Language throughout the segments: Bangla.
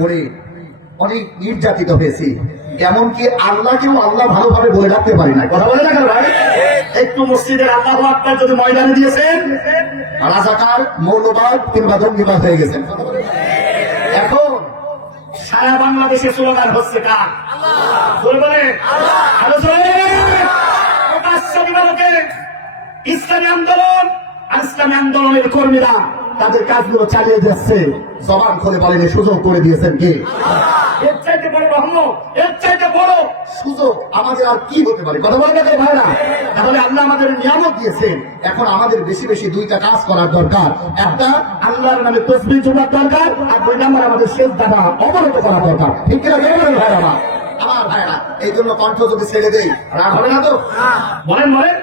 পড়ে অনেক নির্যাতিত হয়েছি, এমনকি আল্লাহকেও আল্লাহ ভালোভাবে বলে রাখতে পারি না। কথা বলে না কেন ভাই? একটু মসজিদের আল্লাহু আকবার যদি ময়দানে দিয়েছেন, রাজাকার, মৌলবাদ কিংবা জঙ্গিবাদ হয়ে গেছেন। এখন সারা বাংলাদেশে স্লোগান হচ্ছে কার? বলবেন ইসলামী আন্দোলন আর ইসলামী আন্দোলনের কর্মীরা তাদের কাজগুলো চালিয়ে যাচ্ছে। জবান খুলে বলেন সুযোগ করে দিয়েছেন কে? এর চাইতে বড় রহমত, এর চাইতে বড় সুযোগ আমাদের আর কি হতে পারে? কথা বলে দেখে ভাইরা, তাহলে আল্লাহ আমাদের নিয়ামত দিয়েছেন। এখন আমাদের বেশি বেশি দুইটা কাজ করার দরকার। একটা, আল্লাহর নামে তাসবিহ জোড়ার দরকার, আর দুই নম্বর আমাদের সিজদাটা অবনত করা দরকার। ঠিক কিনা বলেন ভাইরা? আমার ভাইরা, এই জন্য কণ্ঠ যদি ছেড়ে দেই রাগ হবে না তো? বলেন বলেন।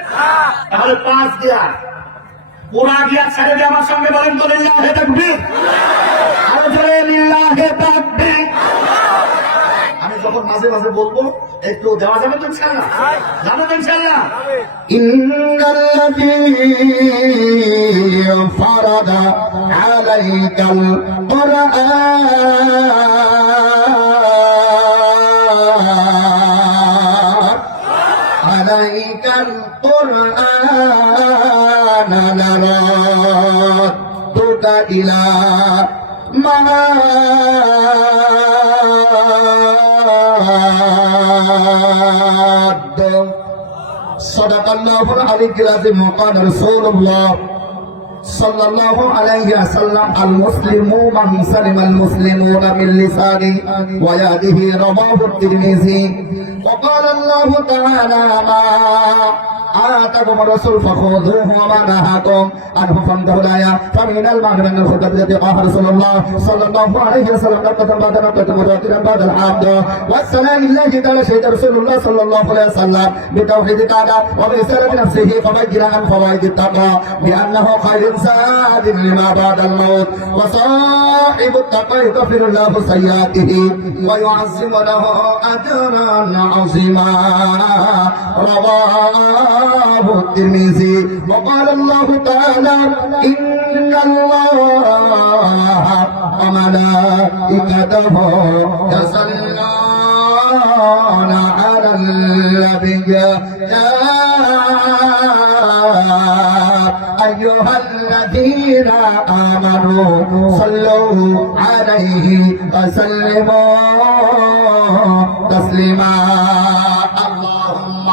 তাহলে 5 গিয়ার পুরা গিয়ার ছেড়ে দিয়ে আমার সঙ্গে বলেন তো লিল্লাহে তাকবীর, আরো জোরে লিল্লাহে তাকবীর। আমি যখন মাঝে মাঝে বলবো একটু দেওয়া যাবে তো ইনশাআল্লাহ? যাবে তো ইনশাআল্লাহ? ইন্নাল্লাযী ফারাদা আলাইকাল কুরআন আলাইকাল কুরআন লারাদুকা ইলা মা'আদ। সাদাকাল্লাহুল আলিয়্যুল আযীম ওয়া ক্বালা রাসূলুল্লাহ সাল্লাল্লাহু আলাইহি ওয়াসাল্লাম আল মুসলিমু মান সালিমাল মুসলিমুনা মিন লিসানি ওয়া ইয়াদিহি। রাওয়াহু তিরমিজি। ওয়া ক্বালা আল্লাহু তাআলা মা آتاكم الرسول فخذوه وما نهاكم عنه فانتهوا. فمن المعنى من الخطبة التي قال رسول الله صلى الله عليه وسلم نقطة بعد نقطة متواترا بعد الحمد والسلام لله تعالى شهد رسول الله صلى الله عليه وسلم بتوحيد تعالى وبرسالة نفسه فبين عن فوائد التقوى بأنه خير زاد لما بعد الموت وصاحب التقوى يغفر الله سيئاته ويعظم له أجرا عظيما. رواه الترمذي. وقال الله تعالى إن الله وملائكته يصلون على النبي يا أيها الذين آمنوا صلوا عليه وسلموا تسليما. اللهم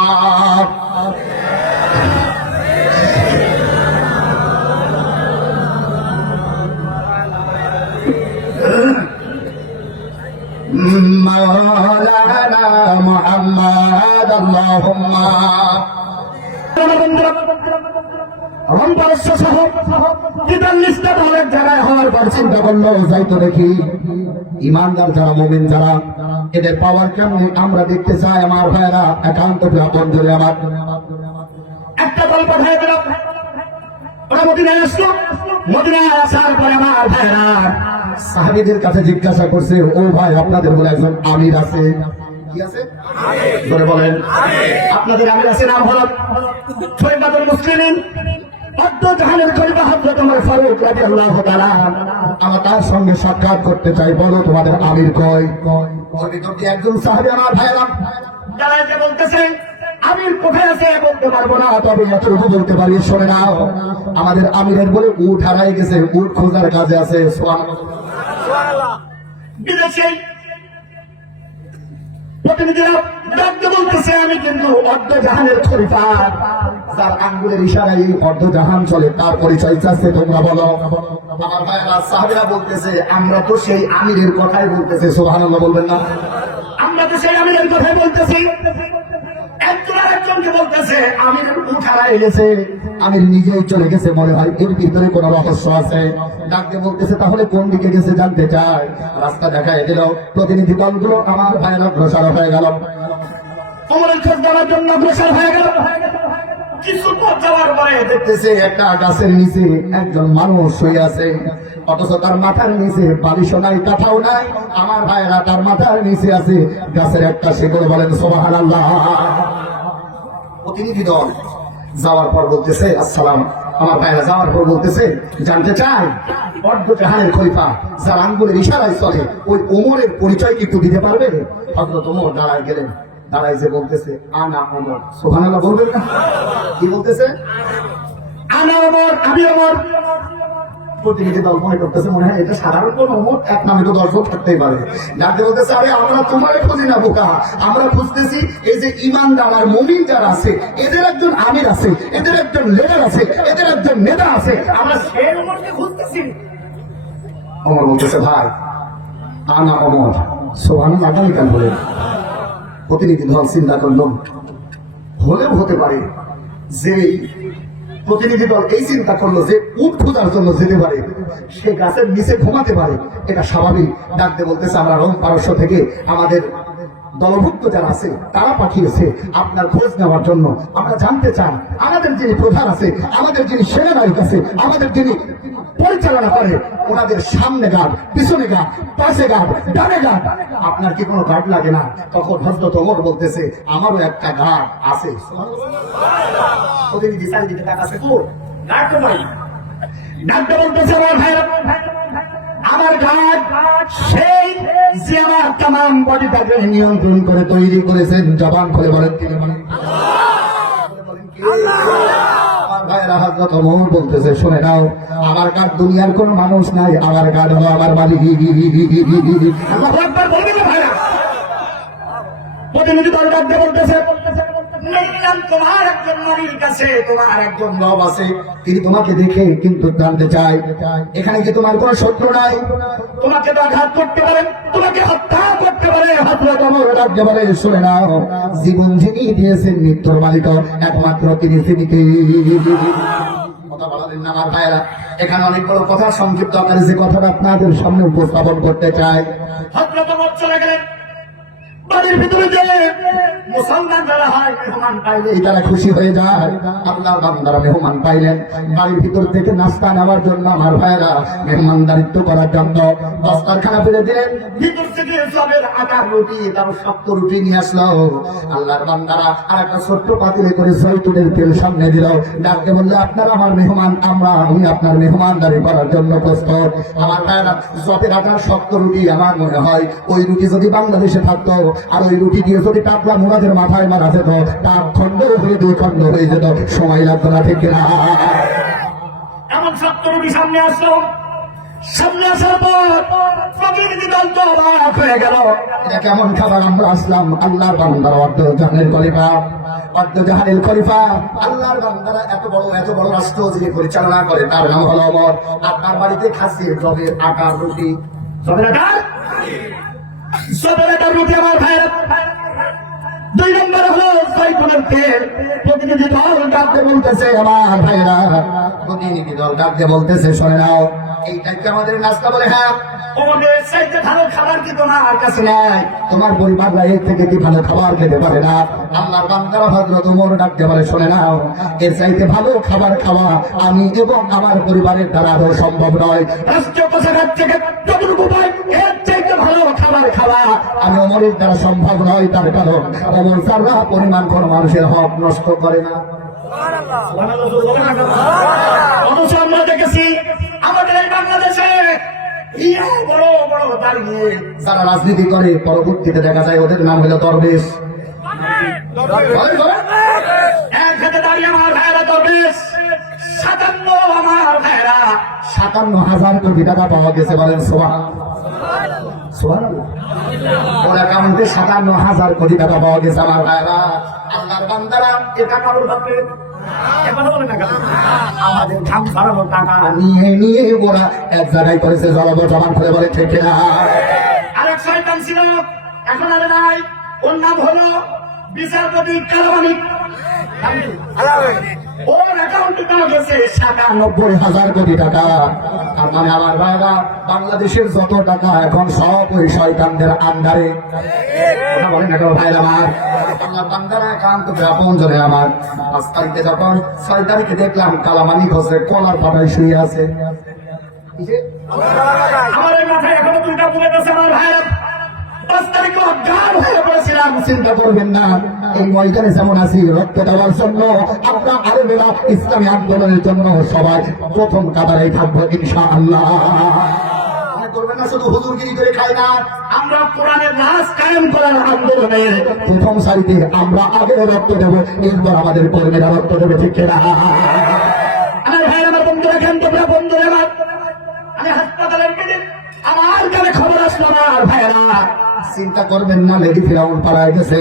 مولانا محمد اللهم চিন্তা করলো যাইতো দেখি ইমানদার যারা, মুমিন যারা, এদের পাওয়ার কেমন আমরা দেখতে চাই। আমার ভাইরা একান্ত আপন জোরে আমার একটা দল পাঠিয়ে দিল, ওরা মদিনায় আসলো। মদিনায় আসার পরে আমার ভাইরা সাহাবীদের কাছে জিজ্ঞাসা করছে, ও ভাই আপনাদের বলে একজন আমির আছে, কি আছে? ধরে বলেন আপনাদের আমির আছে, নাম হলো খলিফাতুল মুসলিমিন জাহানের খলিফা হযরত ওমর ফারুক রাদিয়াল্লাহু তাআলা। আমরা তার সঙ্গে সাক্ষাৎ করতে চাই, বলো তোমাদের আমির কয়? ওর ভিতর দিয়ে একজন সাহাবী আমার ভাইরা দাঁড়াইতে বলতেছে, আমির কোথায় আছে বলতে পারবো না, তবে এতটুকু বলতে পারি, শোনে নাও আমাদের আমিরের বলে উট হারাই গেছে, উট খোঁজার কাজে আছে। সুবহানাল্লাহ। বিদেশে প্রতিনিধিরা ডাকতে বলতেছে, আমি কিন্তু অর্ধ জাহানের খলিফা, যার আঙ্গুলের ইশারায় অর্ধ জাহান চলে, তার পরিচয় চাচ্ছে, তোমরা বলো। আমার ভাইরা সাহাবীরা বলতেছে, আমরা তো সেই আমিরের কথাই বলতেছে। সুবহানাল্লাহ বলবেন না? আমরা তো সেই আমিরের কথাই বলতেছি। একজন আরেকজনকে বলতেছে, আমির উঠারা এসেছে, আমির নিজেই চলে গেছে, মনে হয় এর ভিতরে কোনো রহস্য আছে। ডাকতে বলতেছে, তাহলে কোন দিকে গেছে জানতে চাই। রাস্তা দেখায় দিল, প্রতিনিধি দলগুলো আমার ভাইরা অগ্রসর হয়ে গেল, ওমরের খোঁজ দেওয়ার জন্য অগ্রসর হয়ে গেল। কিছু পথ যাওয়ার পরে দেখতেছে একটা গাছের নিচে একজন মানুষ শুয়ে আছে, অথচ তার মাথার নিচে বালিশও নাই, কাঁথাও নাই। আমার ভাইরা তার মাথার নিচে আছে গাছের একটা শিকড়। বলেন সুবহানাল্লাহ। প্রতিনিধি দল যাওয়ার পর বলতেছে, আসসালাম আমার ভাইরা যাওয়ার পর বলতেছে, জানতে চাই অর্ধ জাহানের খলিফা যার আঙ্গুলের ইশারায় চলে ওই ওমরের পরিচয় কি একটু দিতে পারবে? হযরত ওমর দাঁড়ায় গেলেন। দাঁড়ায় যে বলতেছে, আনা ওমর। সুবহানাল্লাহ বলবেন না? কি বলতেছে? আনা ওমর, আমি ওমর। প্রতিনিধি দল মনে করতেছে মনে হয় এটা সাধারণ কোন ওমর, এক নামে তো 10 জন থাকতেই পারে। ডাকতে বলতেছে, আরে আমরা তোমারে খুঁজি না বোকা, আমরা খুঁজতেছি এই যে ইমানদার আর মুমিন যারা আছে এদের একজন আমির আছে, এদের একজন লিডার আছে, এদের একজন নেতা আছে, আমরা সেই ওমরকে খুঁজতেছি। ওমর বলতেছে, ভাই আনা ওমর। সুবহানাল্লাহ আগামীকাল বলেন। প্রতিনিধি দল চিন্তা করল, হলেও হতে পারে যে প্রতিনিধি দল এই চিন্তা করলো যে উট খোঁজার জন্য যেতে পারে, সে গাছের নিচে ঘুমাতে পারে, এটা স্বাভাবিক। ডাকতে বলতেছে, আমরা রোম পারস্য থেকে আমাদের দলভুক্ত যারা আছে তারা পাঠিয়েছে আপনার খোঁজ নেওয়ার জন্য। আমরা জানতে চাই আমাদের যিনি প্রধান আছে, আমাদের যিনি সেনানায়ক আছে, আমাদের যিনি পরিচালনা করে, ওনাদের সামনে গার্ড, পিছনে গার্ড, পাশে গার্ড, ডানে গার্ড, আপনার কি কোনো গার্ড লাগে না? তখন হযরত ওমর বলতেছে, আমারও একটা গার্ড আছে। প্রতিনিধি চারিদিকে তাকাচ্ছে, কো গার্ড তো নাই। ডাকতে বলতেছে, আমার ভাইরা, আমার গার্ড সেই যে আমার তামাম বডিটাকে নিয়ন্ত্রণ করে তৈরি করেছেন। জবান খুলে বলেন তিনি বলেন হযরত ওমর বলতেছে, শুনে নাও, আমার গার্ড দুনিয়ার কোন মানুষ নাই, আমার গার্ড হলো আমার মালিক। আল্লাহু আকবার বলবেন না ভাইরা? প্রতিনিধি দল ডাকতে বলতেছে, তোমার একজন মালিক আছে, তোমার একজন রব আছে, তিনি তোমাকে দেখে কিন্তু জানতে চাই এখানে কি তোমার কোন শত্রু নাই, তোমাকে তো আঘাত করতে পারে, তোমাকে হত্যা করতে পারে। হযরত ওমর ডাকতে বলে, শুনে নাও, জীবন যিনি দিয়েছেন মৃত্যুর মালিক একমাত্র তিনি। কথা বলেন না আমার ভাইরা? এখানে অনেক বড় কথা, সংক্ষিপ্ত আকারে যে কথাটা আপনাদের সামনে উপস্থাপন করতে চাই। হযরত ওমর চলে গেলেন বাড়ির ভিতরে, যে মুসলমান যারা হয় মেহমান পাইলে তারা খুশি হয়ে যায়। আল্লাহর বান্দারা মেহমান পাইলেন, বাড়ির ভিতর থেকে নাস্তা নেওয়ার জন্য আমার ভাইরা মেহমানদারিত্ব করার জন্য দস্তরখানা ফেলে দিলেন। ভিতর থেকে সবের আটা রুটি, তার শক্ত রুটি নিয়ে আসলো। আল্লাহর বান্দারা আর একটা ছোট্ট পাতিলে করে জৈতুনের তেল সামনে দিল। ডাকতে বললে, আপনারা আমার মেহমান, আমি আপনার মেহমানদারি করার জন্য প্রস্তুত। আমার ভাইরা, জবের আটার শক্ত রুটি, আমার মনে হয় ওই রুটি যদি বাংলাদেশে থাকতো আর ওই রুটি দিয়ে যদি টাকলা মুরাদের মাথায় মারা যেত, তার খন্ড হয়ে 2 খন্ড হয়ে যেত, সময় লাগতো না, ঠিক না? এমন শক্ত রুটি সামনে আসলো। সামনে আসার পর প্রতিনিধি দল তো অবাক হয়ে গেল, এটা কেমন খাবার আমরা আসলাম? আল্লাহর বান্দারা অর্ধ জাহানের খলিফা, অর্ধ জাহানের খলিফা, আল্লাহর বান্দারা এত বড় রাষ্ট্র যিনি পরিচালনা করে তার নাম হলো ওমর। আপনার বাড়িতে খাসির জবের আটার রুটি, জবের আটার রুটি আমার ভাইরা। 2 নম্বরে হলো জৈতুনের তেল। প্রতিনিধি দল ডাকতে বলতেছে, আমার ভাইরা, প্রতিনিধি দল ডাকতে বলতেছে, শোনে নাও, এইটাই কি আমাদের নাস্তা? বলে, হ্যাঁ। ওদের চাইতে ভালো খাবার কি তোমার কাছে নাই? তোমার পরিবাররা এর থেকে কি ভালো খাবার খেতে পারে না? আল্লাহর বান্দারা হযরত ওমর ডাকতে বলে, শোনে নাও, এর চাইতে ভালো খাবার খাওয়া আমি এবং আমার পরিবারের দ্বারা আদৌ সম্ভব নয়। রাষ্ট্রীয় কোষাগার থেকে যতটুকু পাই এর চাইতে ভালো খাবার খাওয়া আমি ওমরের দ্বারা সম্ভব নয়। তার কারণ ওমর সারা পরিমাণ কোন মানুষের হক নষ্ট করে না। অথচ আমরা দেখেছি আমাদের এই বাংলাদেশে বড় বড় দাঁড়িয়ে যারা রাজনীতি করে, পরবর্তীতে দেখা যায় ওদের নাম হলো দরবেশ। এক হাতে দাঁড়িয়ে আমার ভাইয়েরা দরবেশ, 57 আমার ভাইয়েরা 57,000 কোটি টাকা পাওয়া গেছে। বলেন সুবহানাল্লাহ। ওর অ্যাকাউন্টে 57,000 কোটি টাকা পাওয়া গেছে আমার ভাইয়েরা। আল্লাহর বান্দারা এটা কারোর ভাবে আমাদের ধাম ছাড়ানো টাকা নিয়ে ওরা এক জায়গায় করেছে, জলাব জবান করে বলে, ঠিক না? আরেক শয়তান ছিল, এখন আর নাই, ওর নাম হলো বিচারপতি কালামানিক। ওর অ্যাকাউন্টে পাওয়া গেছে 97,000 কোটি টাকা। আর মানে আমার ভাইরা, বাংলাদেশের যত টাকা এখন সব ওই শয়তানদের আন্ডারে। বলেন না ভাইরা আমার? আল্লাহর বান্দারা একান্ত আপন জনে আমার। 5 তারিখে যখন 6 তারিখে দেখলাম কালামানিক হচ্ছে কলার পাতায় শুয়ে আছে। আমার এই মাথায় এখনো 2টা বুলেট আছে আমার ভাইরা। 5 তারিখে অজ্ঞান হয়ে পড়েছিলাম। চিন্তা করবেন না, এই ময়দানে যেমন আছি রক্ত দেওয়ার জন্য, আমরা আরবেরা ইসলামী আন্দোলনের জন্য সবাই প্রথম কাতারেই থাকবো ইনশাআল্লাহ। করবেন না শুধু হুজুরগিরি করে খাই না, আমরা কোরআনের রাজ কায়েম করার আন্দোলনে প্রথম সারিতে আমরা আগে রক্ত দেব, এরপর আমাদের কর্মীরা রক্ত দেবে। ঠিক না? আমার ভাই, আমার বন্ধুরা, কেন তোমরা বন্ধুরা আমার, আমি হাসপাতালে গেলে আমার কানে খবর আসলো আমার ভাইরা, চিন্তা করবেন না লেডি ফিরাউন পাড়ায় গেছে।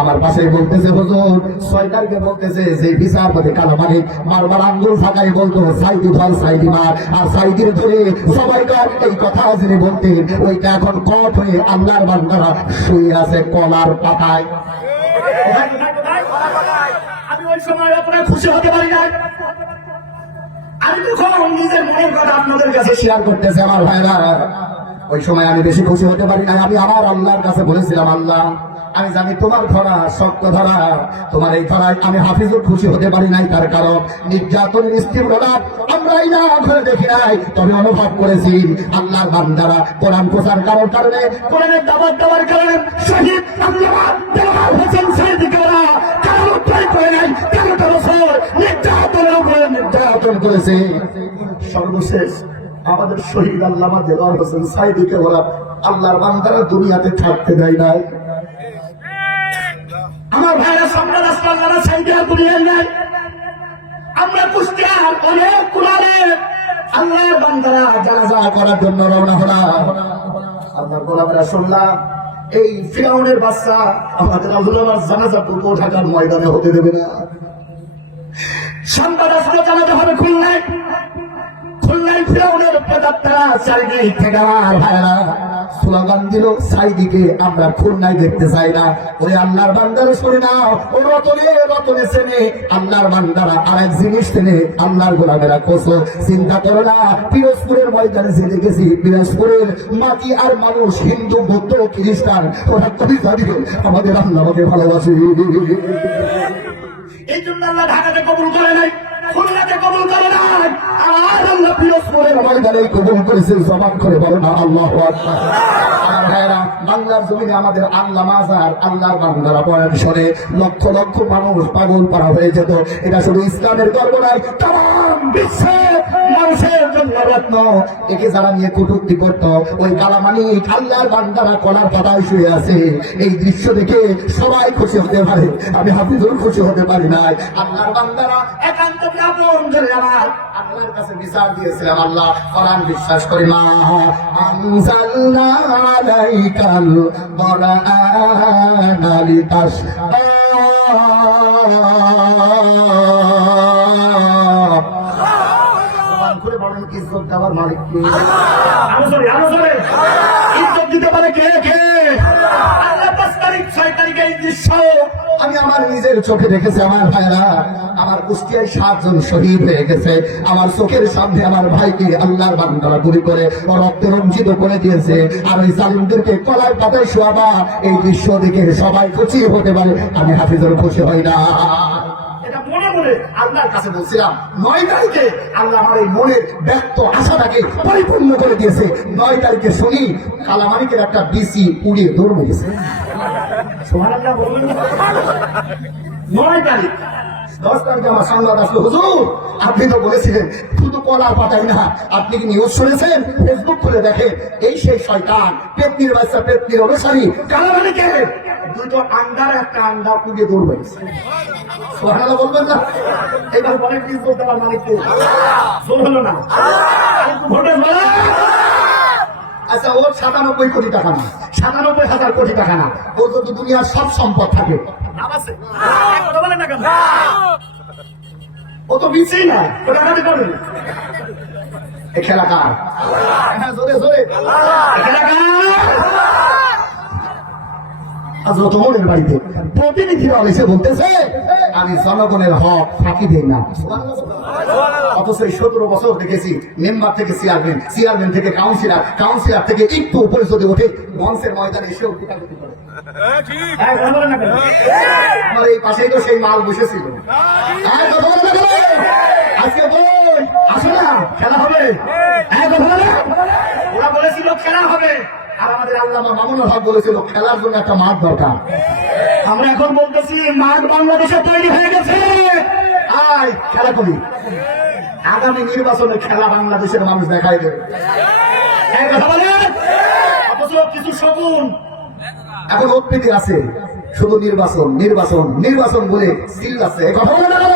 আমার পাশে বলতেছে হুজুর 6 তারিখে বলতেছে যে বিচারপতি কালামানিক বারবার আঙ্গুল ফাঁকাই বলতো সাইদি ধর সাইদি মার, আর সাইদির ধরে সবাই এই কথা যিনি বলতেন ওইটা এখন কট হয়ে আল্লাহর বান্দারা শুয়ে আছে কলার পাতায়। আমি ওই সময় আপনার খুশি হতে পারি না, আমি তখন নিজের মনের কথা আপনাদের কাছে শেয়ার করতেছি আমার ভাইরা। ওই সময় আমি বেশি খুশি হতে পারি না। আমি আমার আল্লাহর কাছে বলেছিলাম, আল্লাহ আমি জানি তোমার ধরা শক্ত ধরা, তোমার এই ধরায় আমি হাফিজুর খুশি হতে পারি নাই, তার কারণ নির্যাতনের তীব্রতা আমরাই না ঘরে দেখি নাই, তবে অনুভব করেছি আল্লাহর বান্দারা কোরআন প্রচার করার কারণে, কোরআনের দাওয়াত দেওয়ার কারণে শহীদ আল্লামা দেওয়ার হোসেন সাইদিকে ওরা কারো উদ্ধার করে নাই, 13টা বছর নির্যাতনের উপরে নির্যাতন করেছে। সর্বশেষ আমাদের শহীদ আল্লামা দেওয়ার হোসেন সাইদিকে ওরা আল্লাহর বান্দারা দুনিয়াতে থাকতে দেয় নাই। আমার ভাইরা সামনে রাস্তার সাইকেল দুনিয়ায় নাই, আমরা কুষ্টিয়ার অনেক কুলারে আল্লাহর বান্দারা জানাজা করার জন্য রওনা হলাম। আল্লাহর গোলামেরা শুনলাম এই ফিরাউনের বাচ্চা আমাদের আল্লাহর জানাজা পূর্ব ঢাকার ময়দানে হতে দেবে না। সংবাদ আসলে জানাতে হবে খুলনায়, খুলনায় ফিরাউনের প্রেতাত্মারা চারিদিক থেকে আমার ভাইরা স্লোগান দিল সাইদিকে আমরা খুলনায় দেখতে চাই না। ওই আল্লাহর বান্দারা শুনে নাও, ও রতনে রতনে চেনে আল্লাহর বান্দারা আরেক জিনিস চেনে, আল্লাহর গোলামেরা কোসো। চিন্তা করো না, পিরোজপুরের ময়দানে যে দেখেছি পিরোজপুরের মাটি আর মানুষ, হিন্দু বৌদ্ধ খ্রিস্টান, ওরা কবিতা দিল আমাদের আল্লাহকে ভালোবাসে। এই জন্য আল্লাহ ঢাকাতে কবুল করে নাই, খুলনাতে কবুল করে নাই, আর আল্লাহ পিরোজপুরের ময়দানে কবুল করেছে। জবান করে বলো না আল্লাহু আকবার। আমার ভাইরা, বাংলার জমিনে আমাদের আল্লাহ মাজার আল্লাহর বান্দারা পড়ার শোনে লক্ষ লক্ষ মানুষ পাগল পাড়া হয়ে যেত। এটা শুধু ইসলামের গর্ব নয়, তাম বিশ্বের মানুষের জন্য রত্ন। একে যারা নিয়ে কটূক্তি করত, ওই কালামানিক আল্লাহর বান্দারা কলার পাতায় শুয়ে আছে। এই দৃশ্য দেখে সবাই খুশি হতে পারে, আমি হাফিজুর খুশি হতে পারি নাই। আল্লাহর বান্দারা একান্ত আপন করে আমার আল্লাহর কাছে বিচার দিয়েছিলাম, আল্লাহ কোরআন বিশ্বাস করি মা আনজালনা আলাইকাল কোরআনা লিতাশকা। করে বলেন ইজ্জত দেওয়ার মালিক কে? ইজ্জত দিতে পারে কে? কে? আল্লাহ 5 তারিখ 6 তারিখে এই দৃশ্য আমি আমার নিজের চোখে দেখেছি। আমার ভাইরা, আমার কুষ্টিয়ায় 7 জন শহীদ হয়ে গেছে। আমার চোখের সামনে আমার ভাইকে আল্লাহর বান্দারা গুলি করে রক্তে রঞ্জিত করে দিয়েছে। আর ওই জালিমদেরকে কলার পাতায় শোয়াবা, এই দৃশ্য দেখে সবাই খুশি হতে পারে, আমি হাফিজুর খুশি হই না। এটা মনে মনে আল্লাহর কাছে বলছিলাম। 9 তারিখে আল্লাহ আমার এই মনের ব্যক্ত আশাটাকে পরিপূর্ণ করে দিয়েছে। 9 তারিখে শুনি কালামানিকের একটা বিসি উড়িয়ে দৌড় গেছে। 9 তারিখ 10 তারিখে আমার সংবাদ আসলো, হুজুর আপনি তো বলেছিলেন শুধু কলার পাতাই না, আপনি কি নিউজ শুনেছেন? ফেসবুক খুলে দেখেন, এই সেই শয়তান পেতনির বাচ্চা, পেতনির অনুসারী কালামানিকে 2টো আন্ডার একটা আন্ডা পুড়িয়ে দৌড় গেছে। সুবহানাল্লাহ বলবেন না? এবার বলে প্লিজ বলতে পার মালিক কে? বললো না। ভোটে আচ্ছা, ওর 97 কোটি টাকা না, 97,000 কোটি টাকা না, ওর তো দুনিয়ার সব সম্পদ থাকে, ও তো বিচেই না, ওটা কাজে করবে এ খেলা কার? জোরে জোরে খেলা কার? মনের বাড়িতে প্রতিনিধিরা এসে বলতেছে আমি জনগণের হক ফাঁকি দিই না। অথচ 17 বছর দেখেছি মেম্বার থেকে চেয়ারম্যান, চেয়ারম্যান থেকে কাউন্সিলর, কাউন্সিলর থেকে একটু উপরে যদি ওঠে মঞ্চের ময়দানে এসেও টিকাটিকি করে। আমার এই পাশেই তো সেই মাল বসেছিল। আজকে বল আসো না, খেলা হবে। ওরা বলেছিল খেলা হবে, আর আমাদের আল্লামা মামুনুল হক বলেছিল খেলার জন্য একটা মাঠ দরকার। আমরা এখন বলতেছি মাঠ বাংলাদেশে তৈরি হয়ে গেছে, আয় খেলা করি। আগামী নির্বাচনে খেলা বাংলাদেশের মানুষ দেখাই দেবে। অথচ কিছু শগুন এখন উৎপীতি আছে, শুধু নির্বাচন নির্বাচন নির্বাচন বলে সিল আছে। কথা বলে না কেন?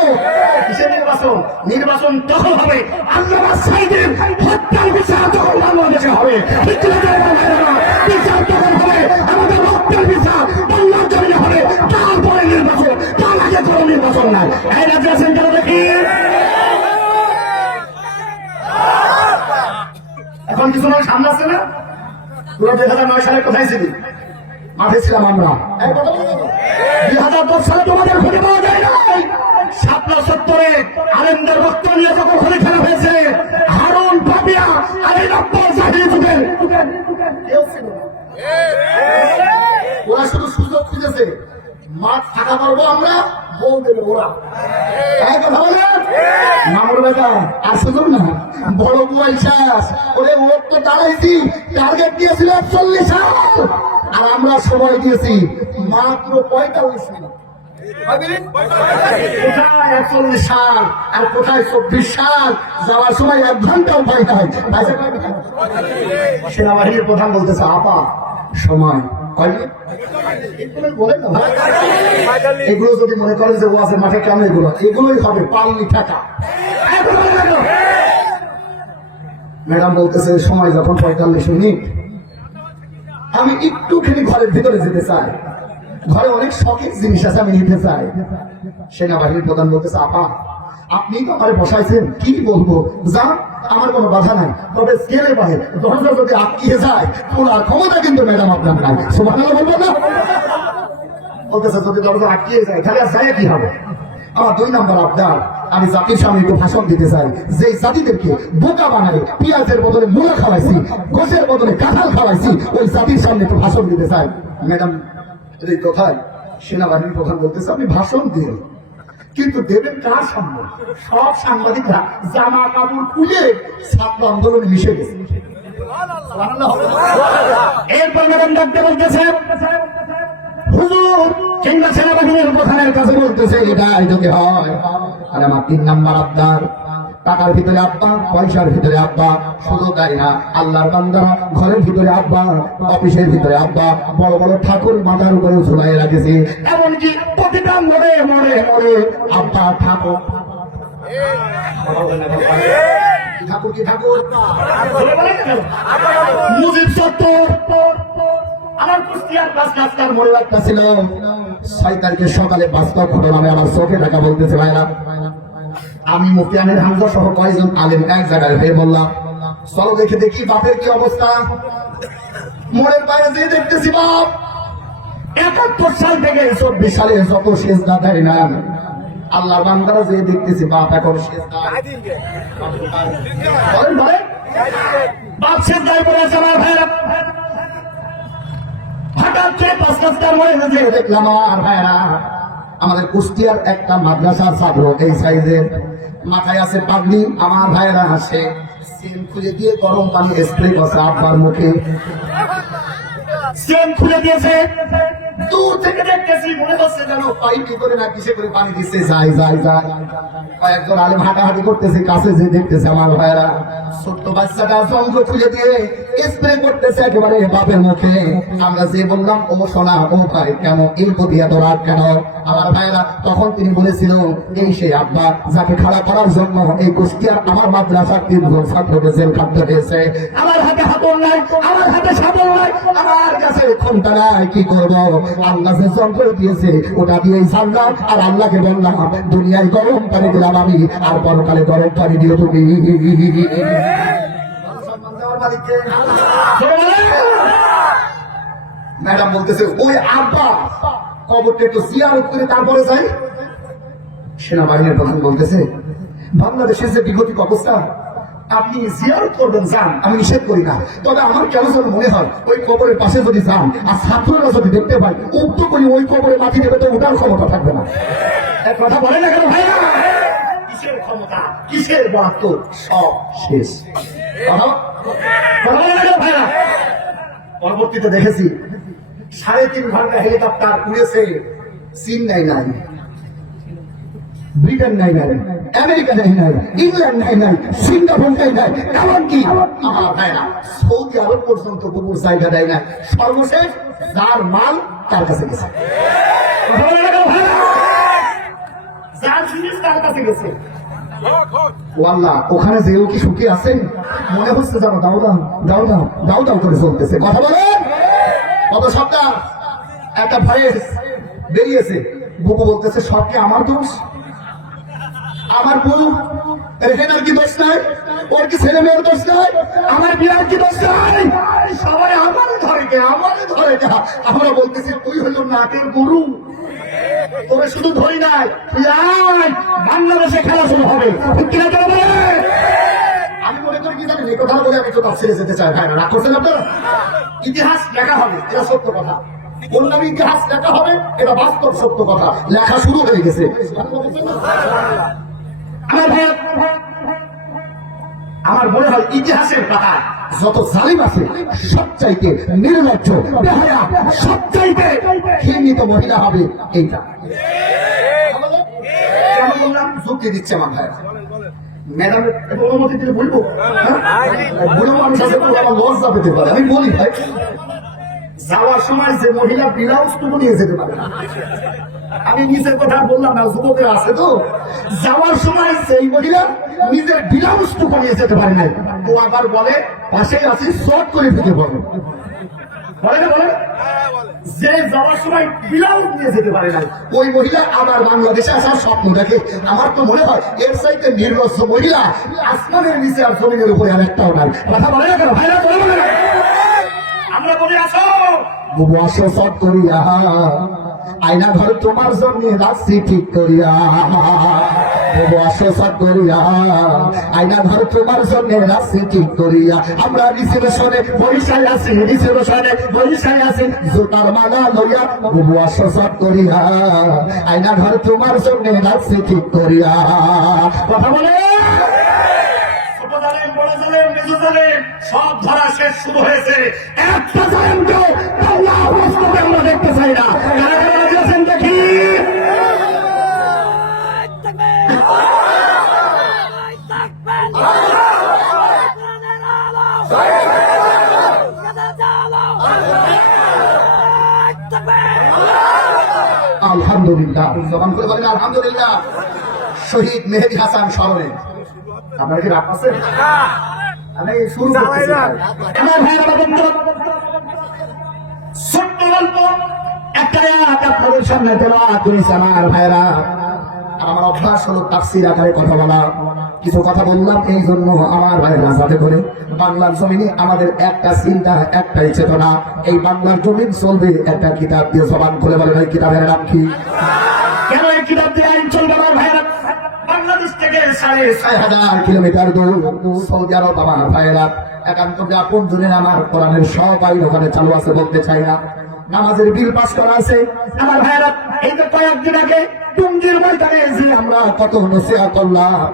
কিসের নির্বাচন? নির্বাচন তখন হবে আল্লামা সাইদের হত্যার বিচার তখন বাংলাদেশে হবে, বিচার তখন হবে আমাদের রক্তের বিচার বাংলার জমিনে হবে, তারপরে নির্বাচন, তার আগে কোনো নির্বাচন নাই। এই রাজ্য আছেন কেন দেখি? এখন কিছু মানুষ সামনে আসছে না? 2009 সালে কোথায় ছিলি? মাঠে ছিলাম আমরা। 2010 সালে তোমাদের খুঁজে পাওয়া যায় নাই। শাপলা চত্বরে আলেমদের রক্ত নিয়ে যখন খুলে ফেলা হয়েছে, হারুন পাপিয়া আলী রব্বর জাহির যুগের ওরা শুধু সুযোগ খুঁজেছে, মাঠ ফাঁকা করবো আমরা, বল দেবে ওরা। কথা বলে মামুর বেটা আর সুযোগ না, বড় বুয়া ইশাস ওরে ওর তো দাঁড়াইছি, টার্গেট দিয়েছিল 41 সাল, আর আমরা সময় দিয়েছি মাত্র 45 মিনিট। কোথায় 41 সাল আর কোথায় 24 সাল? যাওয়ার সময় 1 ঘন্টাও পাই নাই। সেনাবাহিনীর প্রধান বলতেছে আপা সময় এগুলো যদি মনে করেন যে ওয়াজের মাঠে কেন এগুলো, এগুলোই হবে পালনি টাকা। ম্যাডাম বলতেছে সময় যখন 45 মিনিট, আমি একটুখানি ঘরের ভিতরে যেতে চাই, ঘরে অনেক শখের জিনিস আছে আমি নিতে চাই। সেনাবাহিনীর প্রধান বলতেছে আপা আপনি তো আমারে বসাইছেন, কি বলবো যা, আমার কোনো বাধা নাই, তবে স্কেলে বাহে দরজা যদি আটকিয়ে যায় তোলার ক্ষমতা কিন্তু ম্যাডাম আপনার নাই। সুবহানাল্লাহ বলবো না? বলতেছে যদি দরজা আটকিয়ে যায় তাহলে আর যায় কি হবে? আমার 2 নম্বর আবদার, আমি জাতির সামনে একটু ভাষণ দিতে চাই, যে জাতিদেরকে বোকা বানাই, পেঁয়াজের বদলে মূলা খাওয়াইছি, গোসের বদলে কাঁঠাল খাওয়াইছি, ওই জাতির সামনে একটু ভাষণ দিতে চাই। ম্যাডাম এই কথায় সেনাবাহিনীর প্রধান বলতেছে আপনি ভাষণ দিন, কিন্তু দেবেন কার সামনে? সব সাংবাদিকরা জামা কাপড় খুলে ছাত্র আন্দোলনে মিশে গেছে। এরপর ম্যাডাম ডাকতে বলতেছে হুজুর কিংবা সেনাবাহিনীর প্রধানের কাছে বলতেছে এটাই যদি হয়, আর আমার 3 নম্বর আবদার, টাকার ভিতরে আব্বা, পয়সার ভিতরে আব্বা, শুধু তাই না আল্লাহর বান্দারা ঘরের ভিতরে আব্বা, অফিসের ভিতরে আব্বা, বড় বড় ঠাকুর মাথার উপরে ঝুলাই রাখেছে, এমনকি প্রতিটা মরে মরে মরে আব্বা ঠাকুর। ঠাকুর কি ঠাকুর? মুজিব চত্বর আমার কুষ্টিয়ার 5 রাস্তার মোড়ে একটা ছিল, 6 তারিখের সকালে বাস্তব ঘটনা আমি আমার চোখে দেখা বলতেছে ভাইরা। আমি মুফতিয়ানের হামজা সহ কয়েকজন আলেম এক জায়গায় হয়ে বললাম চলো দেখে দেখি বাপের কি অবস্থা। মোড়ের বাইরে যেয়ে দেখতেছি বাপ 71 সাল থেকে 24 সালে যত সেজদা দেয় না আল্লাহ বান্দারা যেয়ে দেখতেছি বাপ এখন সেজদা বলেন বলেন বাপ সেজদায় পড়ে আছে। আমার ভাইরা হঠাৎ করে 5 রাস্তার মোড়ে যেয়ে দেখলাম আর ভাইরা আমাদের কুষ্টিয়ার একটা মাদ্রাসার ছাত্র এই সাইজের, মাথায় আছে পাগড়ি, আমার ভাইরা আসে সেম খুলে দিয়ে গরম পানি স্প্রে করছে আব্বার মুখে, সেম খুলে দিয়েছে। দূর থেকে দেখতেছি মনে হচ্ছে যেন পাইপি করে না কিসে করে পানি দিচ্ছে, যাই যাই যাই। কয়েকজন আলেম হাঁটাহাঁটি করতেছে, কাছে যে দেখতেছে আমার ভাইরা ছোট্ট বাচ্চাটা জঙ্গ খুলে দিয়ে স্প্রে করতেছে একেবারে বাপের মুখে। আমরা যে বললাম ও সোনা ও ভাই কেন এই প্রতি এত রাগ কেন? আমার ভাইরা তখন তিনি বলেছিল এই সেই আব্বা যাকে খাড়া করার জন্য এই কুষ্টিয়ার আমার মাদ্রাসার 3 জন ছাত্রকে জেল খাটতে হয়েছে। আমার হাতে হাতল নাই, আমার হাতে সাবল নাই, আমার কাছে ক্ষমতা নাই, কি করবো? আল্লাহ যে যন্ত্র দিয়েছে ওটা দিয়েই ছাড়লাম, আর আল্লাহকে বললাম দুনিয়ায় গরম পানি দিলাম আমি, আর পরকালে গরম পানি দিও তুমি। ম্যাডাম বলতেছে ওই আব্বা কবরটা একটু জিয়ারত করে তারপরে যাই। সেনাবাহিনীর প্রধান বলতেছে বাংলাদেশের যে বিগতিক অবস্থা আপনি জিয়ারত করবেন যান, আমি নিষেধ করি না, তবে আমার কেন যেন মনে হয় ওই কবরের পাশে যদি যান আর ছাত্ররা যদি দেখতে পাই উক্ত করি ওই কবরে মাটি দেবে তো ওটার ক্ষমতা থাকবে না। এক কথা বলে না কেন ভাইয়া? কিসের ক্ষমতা, কিসের বরাদ্দ, সব শেষ। ভাইয়া পরবর্তীতে দেখেছি 3.5 ঘন্টা হেলিকপ্টার উড়েছে, চীন নাই, ব্রিটেন নাই, আমেরিকা নাই, ইংল্যান্ড নাই, সিঙ্গাপুর নাই, এমনকি আমার ভাইরা সৌদি আরব পর্যন্ত বুবুর জায়গা দেয় না। সর্বশেষ যার মাল তার কাছে গেছে, যার জিনিস তার কাছে গেছে। আল্লাহ, ওখানে যেও কি সুখী আছেন? মনে হচ্ছে যেন দাও দাও দাও দাও দাও দাও করে চলতেছে। কথা বলেন কত সপ্তাহ একটা ভয়েস বেরিয়েছে, বুবু বলতেছে সব কি আমার দোষ, আমার বউ রেহেনার কি দোষ নাই, ওর কি ছেলে মেয়ের দোষ নাই, আমার বিয়ার কি দোষ নাই, সবাই আমার ধরে কে, আমাকে ধরে কে। আমরা বলতেছি তুই হলো নাটের গরু, তোরে শুধু ধরি নাই, বাংলাদেশে খেলা শুরু হবে। আমি মনে করি কি জানেন, এই কথা বলে আমি তো তাফসিরে যেতে চাই। ভাই রাগ করছেন আপনারা? ইতিহাস লেখা হবে, এটা সত্য কথা। অন্যান্য ইতিহাস লেখা হবে, এটা বাস্তব সত্য কথা। লেখা শুরু হয়ে গেছে। আমার মনে হয় ইতিহাসের পাতায় যত জালিম আছে, সবচাইতে নির্লজ্জ, বেহায়া, সবচাইতে ঘৃণিত মহিলা হবে এইটা। কেন বললাম? যুক্তি দিচ্ছে আমার ভাই। ম্যাডাম অনুমতি দিলে বলবো, বুড়ো মানুষ আছে, আমার লজ্জা পেতে পারে, আমি বলি ভাই। যাওয়ার সময় যে মহিলা ব্লাউজ টুকু নিয়ে যেতে পারে, আমি নিজের কথা বললাম না, যুবকের আছে তো, যাওয়ার সময় সেই মহিলা নিজের ব্লাউজ টুকু নিয়ে যেতে পারে না, ও আবার বলে পাশে আছি শর্ট করে ফিরে পড়ো, বলে না বলে, যে যাওয়ার সময় ব্লাউজ নিয়ে যেতে পারে না, ওই মহিলা আবার বাংলাদেশে আসার স্বপ্ন দেখে। আমার তো মনে হয় এর চাইতে নির্লজ্জ মহিলা আসমানের নিচে আর জমিনের উপরে আর একটাও নাই। কথা বলে না কেন ভাইরা, বলে না? আমরা বলে আসো বুবু, আসো সব করিয়া, আয়না ঘর তোমার জন্য রাখছি ঠিক করিয়া, বুবু আসো সব করিয়া, আয়না ঘর তোমার জন্য রাখছি ঠিক করিয়া। আমরা রিসেপশনে বরিশায় আছি, রিসেপশনে বরিশায় আছি, জুতার মালা লইয়া, বুবু আসো সব করিয়া, আয়না ঘর তোমার জন্য রাখছি ঠিক করিয়া। কথা বলে সব ধরা শেষ শুরু হয়েছে, একটা জালেমকে আমরা দেখতে চাই না। দেখি আলহামদুলিল্লাহ, জবান করে বলেন আলহামদুলিল্লাহ। শহীদ মেহেদী হাসান স্মরণে আপনারা কি রাগ আছেন? আমি শুরু করতেছি। আমার ভাইরা ছোট্ট গল্প একটা আপনাদের সামনে তেলাওয়াত করেছি আমার ভাইরা। আমার অভ্যাস হলো তাফসীর আকারে কথা বলা। কিছু কথা বললাম এই জন্য আমার ভাইরা, যাতে করে বাংলার জমিনে আমাদের একটা চিন্তা, একটাই চেতনা, এই বাংলার জমিন চলবে একটা কিতাব দিয়ে। জবান খুলে বলেন এই কিতাবের নাম কি? কেন এই কিতাব দিয়ে আইন চলবে আমার ভাইরা? বাংলাদেশ থেকে 6,500 কিলোমিটার দূর সৌদি আরব আমার ভাইয়েরা, একান্ত আপন জনের আমার কোরআনের সব আইন ওখানে চালু আছে, বলতে চাই না। নামাজের বিল পাস করা আছে আমার ভাইয়েরা। এই তো কয়েকদিন আগে টুঙ্গির ময়দানে যে আমরা কত নসিহত করলাম,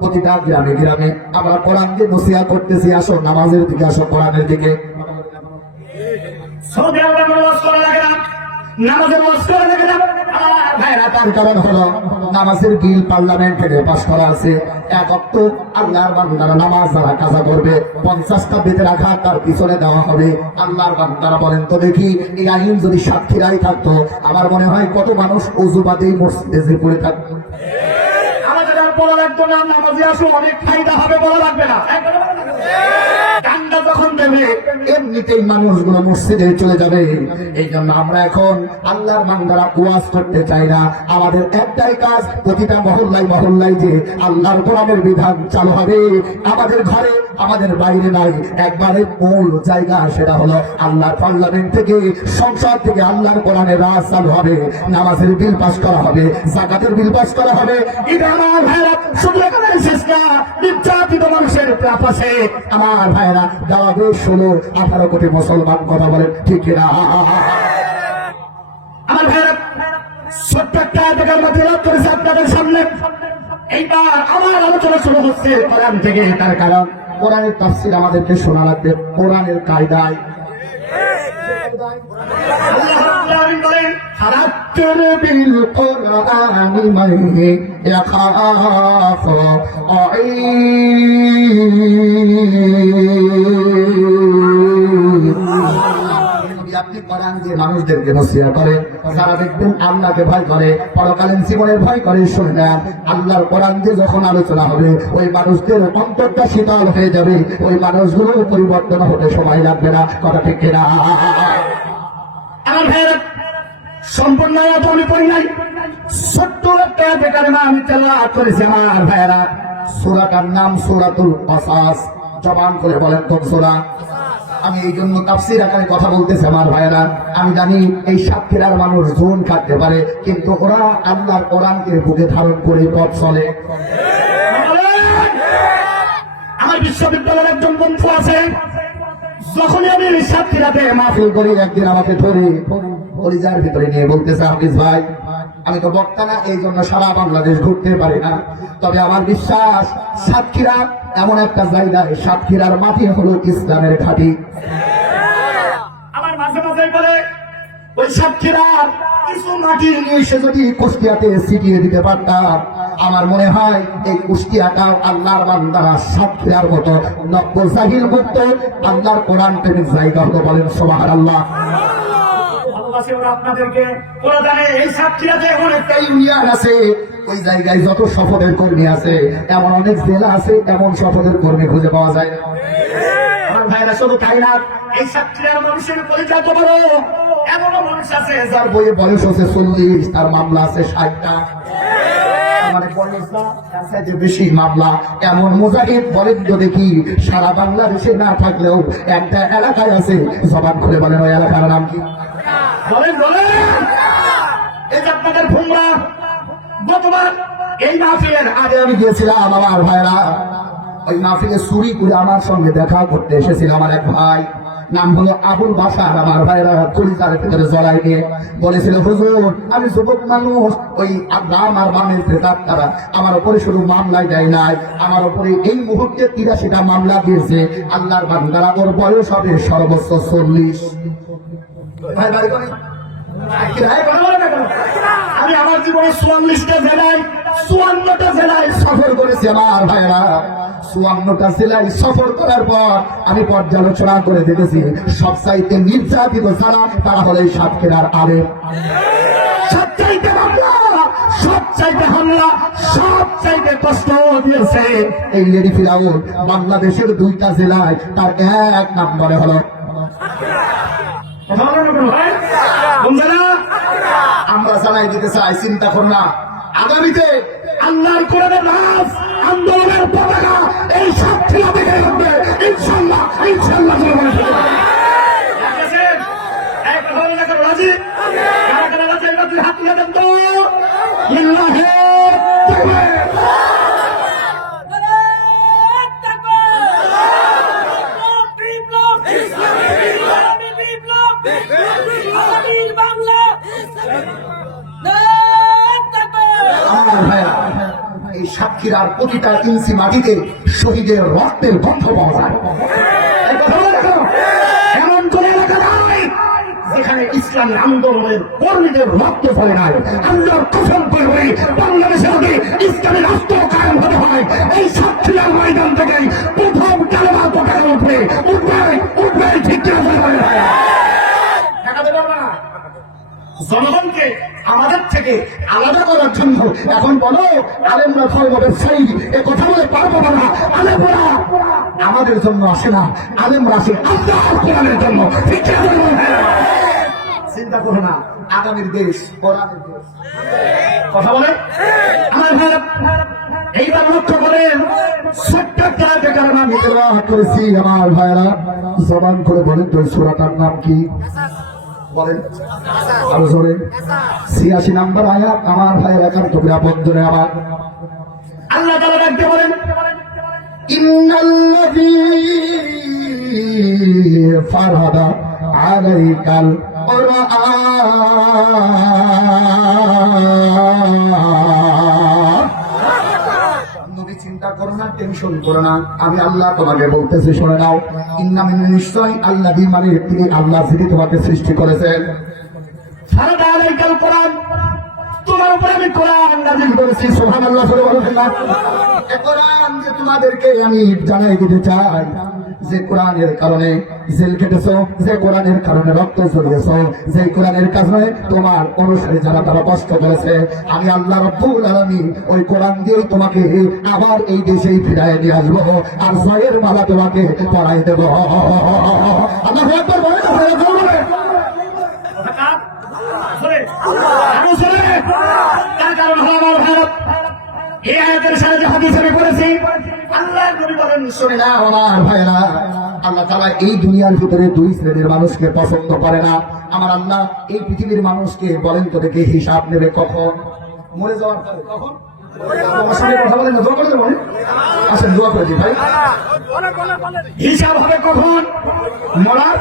প্রতিটা গ্রামে গ্রামে আমরা কোরআন দিয়ে নসিহত করতেছি, আসো নামাজের দিকে, আসো কোরআনের দিকে। সৌদি আরবে নামাজ করা লাগে না, নামাজের ওয়াজ করা লাগে না ভাইরা। তার কারণ হলো নামাজের বিল পার্লামেন্টে পাস করা আছে। এক ওয়াক্ত আল্লাহর বান্দারা নামাজ যারা কাজা করবে 50টা বেঁধে রাখা তার পিছনে দেওয়া হবে। আল্লাহর বান্দারা বলেন তো দেখি, এই আইন যদি সাক্ষীরাই থাকতো, আমার মনে হয় কত মানুষ অজুবাদেই মসজিদে পড়ে থাকতো। আমাদের আর বলা লাগতো না, নামাজে আসো, অনেক ফায়দা হবে, বলা লাগবে না। ডান্ডা যখন দেবে এমনিতেই মানুষগুলো মসজিদে চলে যাবে। এই জন্য আমরা এখন আল্লাহর বান্দারা ওয়াজ করতে চাই না। আমাদের একটাই কাজ, প্রতিটা মহল্লায় মহল্লায় যে আল্লাহর কোরআনের বিধান চালু হবে। আমাদের ঘরে, আমাদের বাইরে নাই, একবারে মূল জায়গা, সেটা হলো আল্লাহর পার্লামেন্ট থেকে, সংসদ থেকে আল্লাহর কোরআনের রাজ চালু হবে। নামাজের বিল পাস করা হবে, যাকাতের বিল পাস করা হবে। এটা আমার ভাইরা শুধু এখানে শেষ না, নির্যাতিত মানুষের পাশে আমার ভাইরা দাওয়াতে 16-18 কোটি মুসলমান, কথা বলেন ঠিক না? আমার ভাইরা ছোট্ট একটা আয়াতের মধ্যে লাভ করেছে আপনাদের সামনে। এইবার আমার আলোচনা শুরু হচ্ছে কোরআন থেকে। তার কারণ কোরআনের তাফসীর আমাদেরকে শোনা লাগবে কোরআনের কায়দায়। বলেন হারাত্তুর বিল কুরআনি মান ইয়াখাফু আপনি কোরআন দিয়ে মানুষদেরকে নসিহত করে, যারা দেখবেন আল্লাহকে ভয় করে, পরকালীন জীবনের ভয় করে, শুনলেন আল্লাহর কোরআন দিয়ে যখন আলোচনা হবে ওই মানুষদের অন্তরটা শীতল হয়ে যাবে, ওই মানুষগুলোর পরিবর্তন হতে সময় লাগবে না। কথা ঠিক কিনা? আমার ভাইয়েরা, সম্পূর্ণ আয়াত আমি পড়ি নাই, ছোট্ট একটা বেকার আমি তেলাওয়াত করেছি। আমার ভাইয়েরা, সূরাটার নাম সূরাতুল কাসাস। জবান করে বলেন কোন সূরা? আমি এই জন্য তাফসীর আকারে কথা বলতেছি। আমার ভাইয়েরা, আমি জানি এই সাতক্ষীরার মানুষ জোন কাটতে পারে, কিন্তু ওরা আল্লাহর কোরআনকে বুকে ধারণ করে পথ চলে। আমার বিশ্ববিদ্যালয়ের একজন বন্ধু আছে, যখনই আমি সাতক্ষীরাতে মাহফিল করি, একদিন আমাকে ধরে পরিজার ভিতরে নিয়ে বলতেছে, হাফিজ ভাই, আমি তো বক্তা না, এই জন্য সারা বাংলাদেশ ঘুরতে পারি না, তবে আমার বিশ্বাস সাতক্ষীরা এমন একটা জায়গায়, সাতক্ষীরার মাটি হলো ইসলামের ঘাঁটি। আমার মাঝে মাঝে করে ওই সাতক্ষীরার কিছু মাটি নিয়ে এসে যদি কুষ্টিয়াতে ছিটিয়ে দিতে পারতাম, আমার মনে হয় এই কুষ্টিয়াটাও আল্লাহর বান্দারা সাতক্ষীরার মতো নব্য জাহিল মুক্ত আল্লাহর কোরআন প্রেমিক জায়গা হতো। বলেন সুবহানাল্লাহ। আপনাদেরকে ওরা জানে এই সাতক্ষীরাতে এমন একটা ইউনিয়ন আছে, ওই জায়গায় যত শপথের কর্মী আছে, এমন অনেক জেলা আছে, এমন শপথের কর্মী খুঁজে পাওয়া যায় না। আমার ভাইরা, শুধু তাই না, এই সাতক্ষীরার মানুষের পরিচয় তো বড়, এমনও মানুষ আছে যার বইয়ে বয়স হচ্ছে 40, তার মামলা আছে 60টা। মানে বয়স না, তার চাইতে বেশি মামলা। এমন মুজাহিদ বলেন তো দেখি, সারা বাংলাদেশে না থাকলেও একটা এলাকায় আছে। জবান খুলে বলেন ওই এলাকার নাম কি? বলেন বলেন। এই যে আপনাদের ভুমরা, গতবার এই মাহফিলের আগে আমি গিয়েছিলাম। আমার ভাইরা, ওই মাহফিলে চুরি করে আমার সঙ্গে দেখা করতে এসেছিল আমার এক ভাই, নাম হলো আবুল বাসার। আমার ভাইরা চুরিদারের ভিতরে জড়াই নিয়ে বলেছিল, হুজুর আমি যুবক মানুষ, ওই নাম আর বামের প্রেতার তারা আমার উপরে শুধু মামলাই দেয় নাই, আমার উপরে এই মুহূর্তে 83টা মামলা দিয়েছে। আল্লাহর বান্দারা, ওর বয়স হবে সর্বোচ্চ 40। ভাই ভাই করে আমি আমার জীবনে 44টা জেলায় 54টা জেলায় সফর করেছি। আমার ভাইরা, 54টা জেলায় সফর করার পর আমি পর্যালোচনা করে দেখেছি, সবচাইতে নির্যাতিত যারা, তারা হলো এই সাতক্ষীরার আলেম। সবচাইতে মামলা, সবচাইতে হামলা, সবচাইতে কষ্ট দিয়েছে এই লেডি ফিরাউন। বাংলাদেশের 2টা জেলায় তার 1 নম্বরে হলো। আমরা জানাই দিতে চাই, চিন্তা কর না, আগামীতে আল্লাহর কোরআনের রাজ আন্দোলনের পতাকা এই সাতক্ষীরা থেকে হবে ইনশাআল্লাহ। ইনশাআল্লাহ রাজি? হাত তুলে দেন তো। এই সাতক্ষীরার প্রতিটা ইঞ্চি মাটিতে শহীদের রক্তের গন্ধ পাওয়া যায়। এমন কোন এলাকা নাই যেখানে ইসলামী আন্দোলনের কর্মীদের রক্ত ফলে নাই। আল্লাহর কসম করে বলি, বাংলাদেশে যদি ইসলামী রাষ্ট্র কায়েম হতে হয়, এই সাতক্ষীরার ময়দান থেকেই প্রথম কালেমা পতাকা উঠবে। উঠবে উঠবে, ঠিক জনগণকে আমাদের থেকে আলাদা করার জন্য এখন বলো আলেমরা ধর্ম ব্যবসায়ী, এ কথা বলে পারবো না। আলেমরা আমাদের জন্য আসে না, আলেমরা আসে আল্লাহর কোরআনের জন্য। চিন্তা করো না, আগামীর দেশ কোরআনের দেশ। কথা বলে আমার ভাইরা, এইবার লক্ষ্য করেন, ছোট্ট একটা কারণ আমি তেলাওয়াত করেছি। আমার ভাইরা, জবান করে বলেন তো সূরাটার নাম কি? বলেন আরো জোরে। 86 নম্বর আয়াত। আমার ভাইয়ের একান্ত নিরাপদ জোরে আমার আল্লাহ তাআলা ডাকতে বলেন, ইন্নাল্লাযী ফারাদা আলাইকাল কুরআন। নবী চিন্তা করো না, টেনশন করো না, আমি আল্লাহ তোমাকে বলতেছি শুনে নাও। ইন্নামিন নিশ্চয় আল্লাযী মানে তিনি আল্লাহ যিনি তোমাকে সৃষ্টি করেছেন। ফারাদা আলাইকাল কোরআন, তোমার উপরে আমি কোরআন নাযিল করেছি। সুবহানাল্লাহ, সুবহানাল্লাহ। এই কোরআন যে তোমাদেরকে আমি জানাই দিতে চাই, যে কোরআনের কারণে জেল কেটেছো, যে কোরআনের কারণে রক্ত ঝরিয়েছো, যে কোরআনের কারণে তোমার অনুসারী যারা তারা কষ্ট করেছে, আমি আল্লাহ রাব্বুল আলামিন ওই কোরআন দিয়ে তোমাকে আবার এই দেশেই ফিরায় নিয়ে আসবো, আর জয়ের মালা তোমাকে পরাই দেবো। আল্লাহু আকবার বলেন। কারণ আমার ভারত এই আয়াতের সাথে হাদিস আমি পড়েছি, আল্লাহ নবী বলেন শুনে না আমার ভাইরা, আল্লাহ তাআলা এই দুনিয়ার ভিতরে দুই শ্রেণীর মানুষকে পছন্দ করে না। আমার আল্লাহ এই পৃথিবীর মানুষকে বলেন তো দেখে হিসাব নেবে কখন? মরে যাওয়ার পরে। কখন? আমার সঙ্গে কথা বলেন না, দোয়া করতে বলেন। আসেন দোয়া করে দিই ভাই। হিসাব হবে কখন? মরার।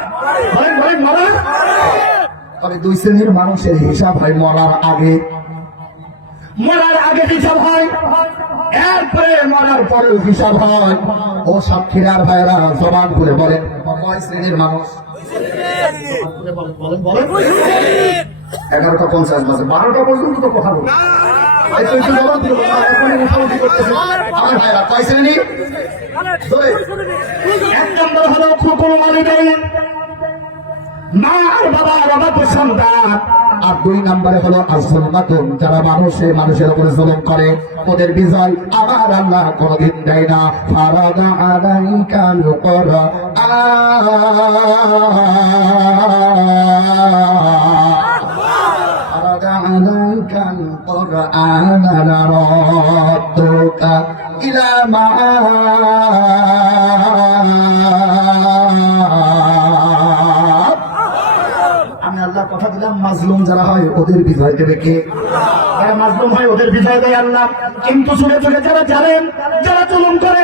বলেন বলেন মরার। তবে দুই শ্রেণীর মানুষের হিসাব হয় মরার আগে। মরার আগে হিসাব হয়, এরপরে মরার পরেও হিসাব হয়। ও সাক্ষীরার ভাইরা জবান খুলে বলেন, কয় শ্রেণীর মানুষ? 11:50 বাজে, 12টা পর্যন্ত তো কথা বলবো। আমার ভাইরা কয় শ্রেণী? এক নম্বর হলো খুকুল মালিকাইন, মা আর বাবার অবাধ্য সন্তান। আর দুই নম্বরে হলো আসলমাতুন, যারা মানুষের উপরে জুলুম করে, ওদের বিজয় আমার আল্লাহ কোনদিন দেয় না। ফারাদা আলাইকাল কোরআন, ফারাদা আলাইকাল কোরআন লারাদ্দুকা ইলা মা আল্লাহ কথা দিলাম, মাজলুম যারা হয় ওদের বিজয় দেবে কে? যারা মাজলুম হয় ওদের বিজয় দেয় আল্লাহ। কিন্তু চুলে চুলে যারা জানেন, যারা জুলুম করে,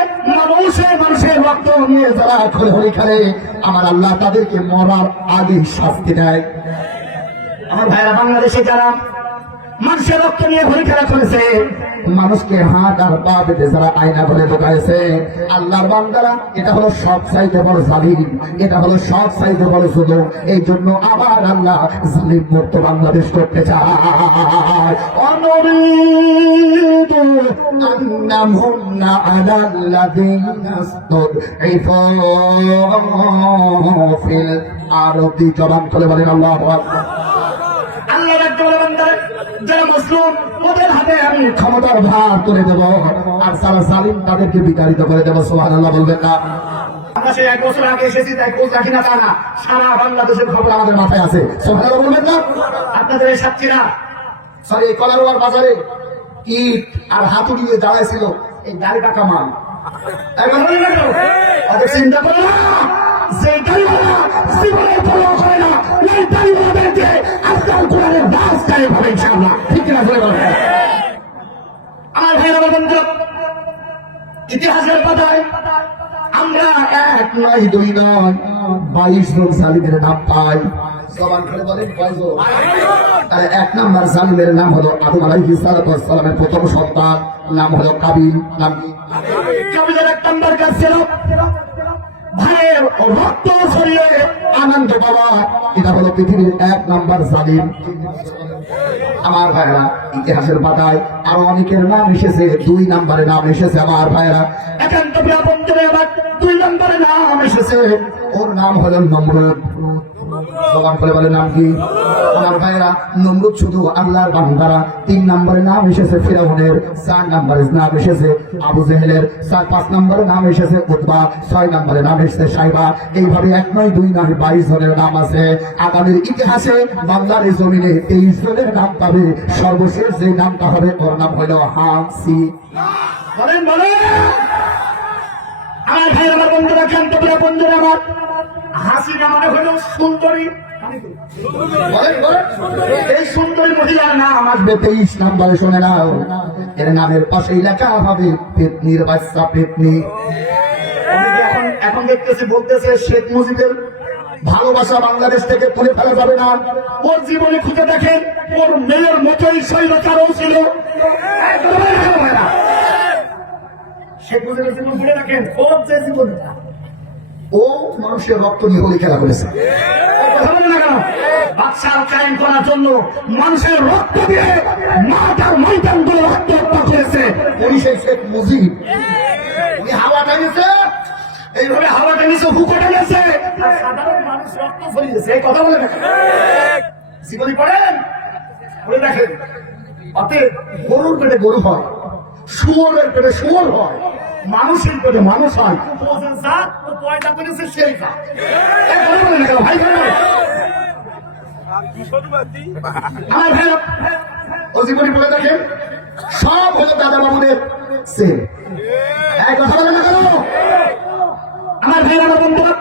মানুষের রক্ত নিয়ে যারা খড়ি খেলে, আমার আল্লাহ তাদেরকে মরার আগে শাস্তি দেয়। আমার ভাইরা বাংলাদেশে যারা মানুষের রক্ত নিয়ে ঘড়ি খেলা করেছে, মানুষকে হাত আর পা বেঁধে যারা আয়না করে ঢোকাইছে, আল্লাহর বান্দারা, এটা হলো সব চাইতে বড় জালিম, এটা হলো সব চাইতে বড় জুলুম। এই জন্য আবার আল্লাহ জালিম মুক্ত বাংলাদেশ করতে চায়। অনুরিদু আন্নামুন্না আলাল্লাযীনা ইসতুদঈফু ফিল আরদি। জবান খুলে বলেন আল্লাহু আকবার। আল্লাহ রাব্বুল বান্দা যারা মুসলিম, ওদের হাতে আমি ক্ষমতার ভার তুলে দেব, আর যারা জালিম তাদেরকে বিতাড়িত করে দেব। সুবহানাল্লাহ বলবেন না? আমরা সেই 1 বছর আগে এসেছি তাই খোঁজ রাখি না তা না, সারা বাংলাদেশের খবর আমাদের মাথায় আছে। সুবহানাল্লাহ বলবেন না? আপনাদের এই সাতক্ষীরা, সরি কলারোয়ার বাজারে ইট আর হাতুড়ি দিয়ে দাঁড়াইছিল এই গাড়ি টাকা মাল। ওদের চিন্তা করো না, যে গাড়িওয়ালা জীবনে ফলো করে না, ওই গাড়িওয়ালাদেরকে আজকাল কোরআনের দাস গাড়ি হবে ইনশাআল্লাহ। ঠিক না? আমার ভাইরা বন্ধু, ইতিহাসের পাতায় আমরা 1 নয় 2 নয় 22 জন জালিমের নাম পাই। জবান করে বলেন কয়জন? আর 1 নম্বর জালিমের নাম হলো আদম আলাইহিস সালামের প্রথম সন্তান, নাম হলো কাবিল। নাম কি? কাবিলের 1 নম্বর কাজ ছিল ভাইয়ের রক্ত ছড়িয়ে আনন্দ পাওয়া। এটা হলো পৃথিবীর 1 নম্বর জালিম। আমার ভাইরা, ইতিহাসের পাতায় আরো অনেকের নাম এসেছে, 2 নম্বরে নাম এসেছে। আমার ভাইরা, একান্ত বন্ধুরে আবার 2 নম্বরে নাম এসেছে, ওর নাম হলো নমরুদ। জবান করে বলে নাম কি? আমার ভাইরা, নমরুদ শুধু আল্লাহর বান্দারা। 3 নম্বরে নাম এসেছে ফিরাউনের, 4 নম্বরে নাম এসেছে আবু জেহেলের, 5 নম্বরে নাম এসেছে উতবা, 6 নম্বরে নাম এসেছে সাইবা। এইভাবে 1 নয় 2 নয় 22 জনের নাম আছে। আগামীর ইতিহাসে বাংলার এই জমিনে 23 জনের নাম পাবে। সর্বশেষ যে নামটা হবে ওর নাম হলো হাসি। বলেন বলেন আমার ভাই, আমার বন্ধুরা, ক্ষান্ত বন্ধুরা, আমার হাসিনা মানে হলো সুন্দরী। এই সুন্দরী মহিলার নাম আসবে 23 নম্বরে। শুনে নাও, এর নামের পাশেই লেখা হবে পেতনির বাচ্চা পেতনি। এখন দেখতেছি বলতেছে শেখ মুজিবের ভালোবাসা বাংলাদেশ থেকে তুলে ফেলা যাবে না। ওর জীবনে খুঁজে দেখেন, ওর মেয়ের মতোই স্বৈরাচারও ছিল। শেখ মুজিবের জীবন ঘুরে রাখেন, ওর যে জীবনটা ও মানুষের রক্ত নিয়ে হোলি খেলা করেছে। কথা বলে না কেন? বাদশাহ কায়েম করার জন্য মানুষের রক্ত দিয়ে মাথার ময়দান গুলো রক্ত হত্যা করেছে উনি সেই শেখ মুজিব। উনি হাওয়া টানিয়েছে, এইভাবে হাওয়া টানিয়েছে, হুকো টানিয়েছে, আর সাধারণ মানুষ রক্ত ফলিয়েছে। এই কথা বলে না জীবনী পড়েন, পড়ে দেখেন। অতএব গরুর পেটে গরু হয়, শুয়োরের পেটে শুয়োর হয়, মানুষের পেটে মানুষ হয়। পয়দা করেছে সেই ভাই আমার ভাই ও জীবনী পড়ে দেখেন, সব হলো দাদা বাবুদের সেম। এক কথা বলে না কেন? আমার ভাই আমার বন্ধুরা,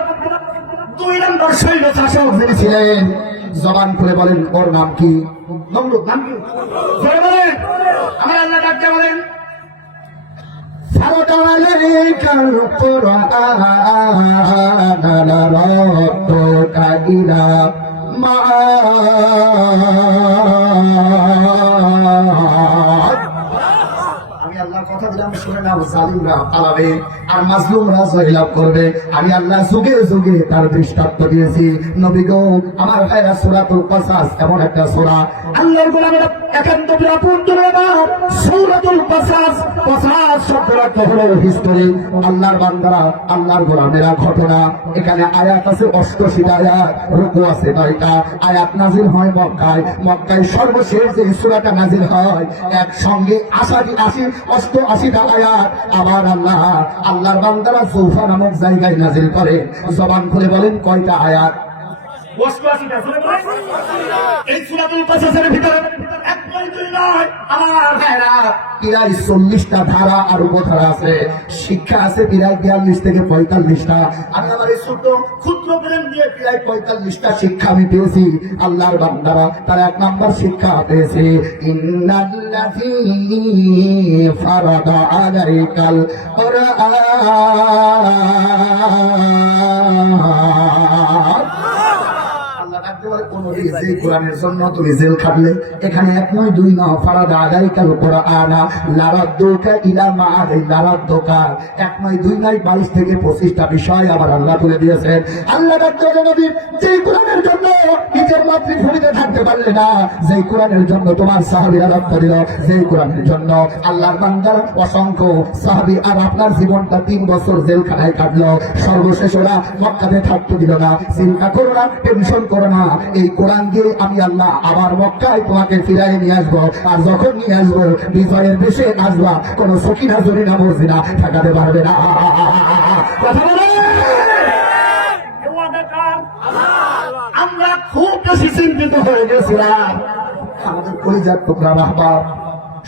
2 নম্বর সৈন্য শাসক যিনি ছিলেন, জবান খুলে বলেন ওর নাম কি? নমরুদ। নাম কি? বলেন। আমার আল্লাহ ডাকতে বলেন فرض عليك القرآن لردك إلى معاد। আমি আল্লাহর কথা দিলাম, শুনে নাও, জালিমরা পালাবে আর মাজলুমরা জয়লাভ করবে। আমি আল্লাহ যুগে যুগে তার দৃষ্টান্ত দিয়েছি। নবী গো, আমার ভাইরা, সূরাতুল কসাস এমন একটা সূরা, আল্লাহর গোলামেরা একান্ত বিরাপন করে না। সূরাতুল কসাস, কসাস শব্দের অর্থ হলো হিস্টোরি। আল্লাহর বান্দারা, আল্লাহর গোলামেরা ঘটনা। এখানে আয়াত আছে 88টা আয়াত, রুকু আছে 9টা। আয়াত নাজিল হয় মক্কায়। মক্কায় সর্বশেষ যে সূরাটা নাজিল হয় একসঙ্গে 88টা আয়াত। আবার আল্লাহ আল্লাহর বান্দারা যৌফা নামক জায়গায় নাজিল করে। জবান খুলে বলেন কয়টা আয়াত? 88টা। এই সূরাতুল কসাসের ভিতরে এক বই দুই নয় আমার ভাইরা, প্রায় 40টা ধারা আর উপধারা আছে। শিক্ষা আছে প্রায় 42 থেকে 45টা। আমি আমার এই ছোট ক্ষুদ্র ব্রেন দিয়ে প্রায় 45টা শিক্ষা আমি পেয়েছি। আল্লাহর বান্দারা তারা 1 নম্বর শিক্ষা পেয়েছে, ইন্নাল্লাযী ফারাদা আলাইকাল কুরআন। যে কোরআনের জন্য তুমি জেল খাটলে, এখানে 1 নয় 2 নয়, ফারাদা আলাইকাল কুরআন লারাদ্দুকা ইলা মাআদ। লারাদ্দুকা 1 নয় 2 নয় 22 থেকে 25টা বিষয় আবার আল্লাহ বলে দিয়েছেন। আল্লাহ ডাক্তার নবী যে কোরআনের জন্য নিজের মাতৃভূমিতে থাকতে পারলে না, যে কোরআনের জন্য তোমার সাহাবীরা রক্ত দিল, যে কোরআনের জন্য আল্লাহর বান্দার অসংখ্য সাহাবী আর আপনার জীবনটা 3 বছর জেলখানায় কাটলো, সর্বশেষ ওরা মক্কাতে থাকতে দিল না। চিন্তা করো না, টেনশন করো না, এই কোরআন দিয়ে আমি আল্লাহ আবার মক্কায় তোমাকে ফিরাই নিয়ে আসবো। আর যখন নিয়ে আসবো, বিজয়ের দেশে আসবা, কোন সকিনা জরিনা মর্জিনা ঠেকাতে পারবে না। কথা বলে আমরা খুব বেশি চিন্তিত হয়ে গেছিলাম। আমাদের কলিজার টুকরা রাহবার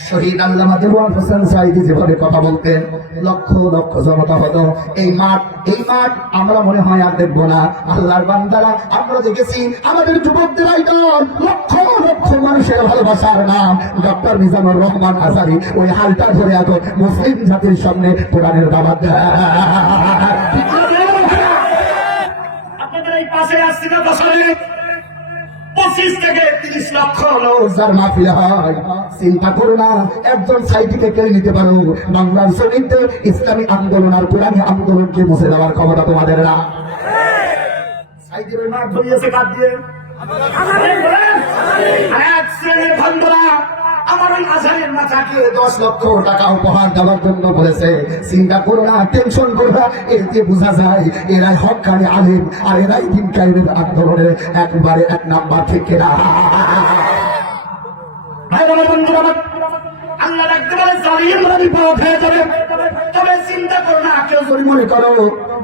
শহীদ আল্লামা দেওয়ান হোসেন সাঈদী যেভাবে কথা বলতেন, লক্ষ লক্ষ জনতা হতো। এই মাঠ আমরা মনে হয় আর দেখবো না। আল্লাহর বান্দারা আমরা দেখেছি, আমাদের যুবকদের আইডল, লক্ষ লক্ষ মানুষের ভালোবাসার নাম ডক্টর মিজানুর রহমান আজারী। ওই হালটা ধরে এত মুসলিম জাতির সামনে কোরআনের দাওয়াত দেয়। আপনাদের এই পাশে আসছে না বছরে 25 থেকে 30 লক্ষ রোজার মাহফিল হয়। চিন্তা করো না, একজন সাইডিকে কেড়ে নিতে পারো। বাংলার জমিতে ইসলামী আন্দোলন আর কোরআনী আন্দোলনকে মুছে দেওয়ার ক্ষমতা তোমাদের না। সাইদির মাঠ ধরিয়েছে কাট দিয়ে এক শ্রেণীর ভান্ডরা আমার ওই আজারের মাথাকে 10 লক্ষ টাকা উপহার দেওয়ার জন্য বলেছে। চিন্তা করো না, টেনশন করো না, এতে বোঝা যায় এরাই হক্কানি আলেম আর এরাই দিন কায়েমের আন্দোলনের একবারে 1 নাম্বার থেকে না। ভাই আমার বন্ধুরা, আল্লাহ রাখতে পারে জালিমরা বিপদ হয়ে যাবে। তবে চিন্তা করো না, কেউ যদি মনে করো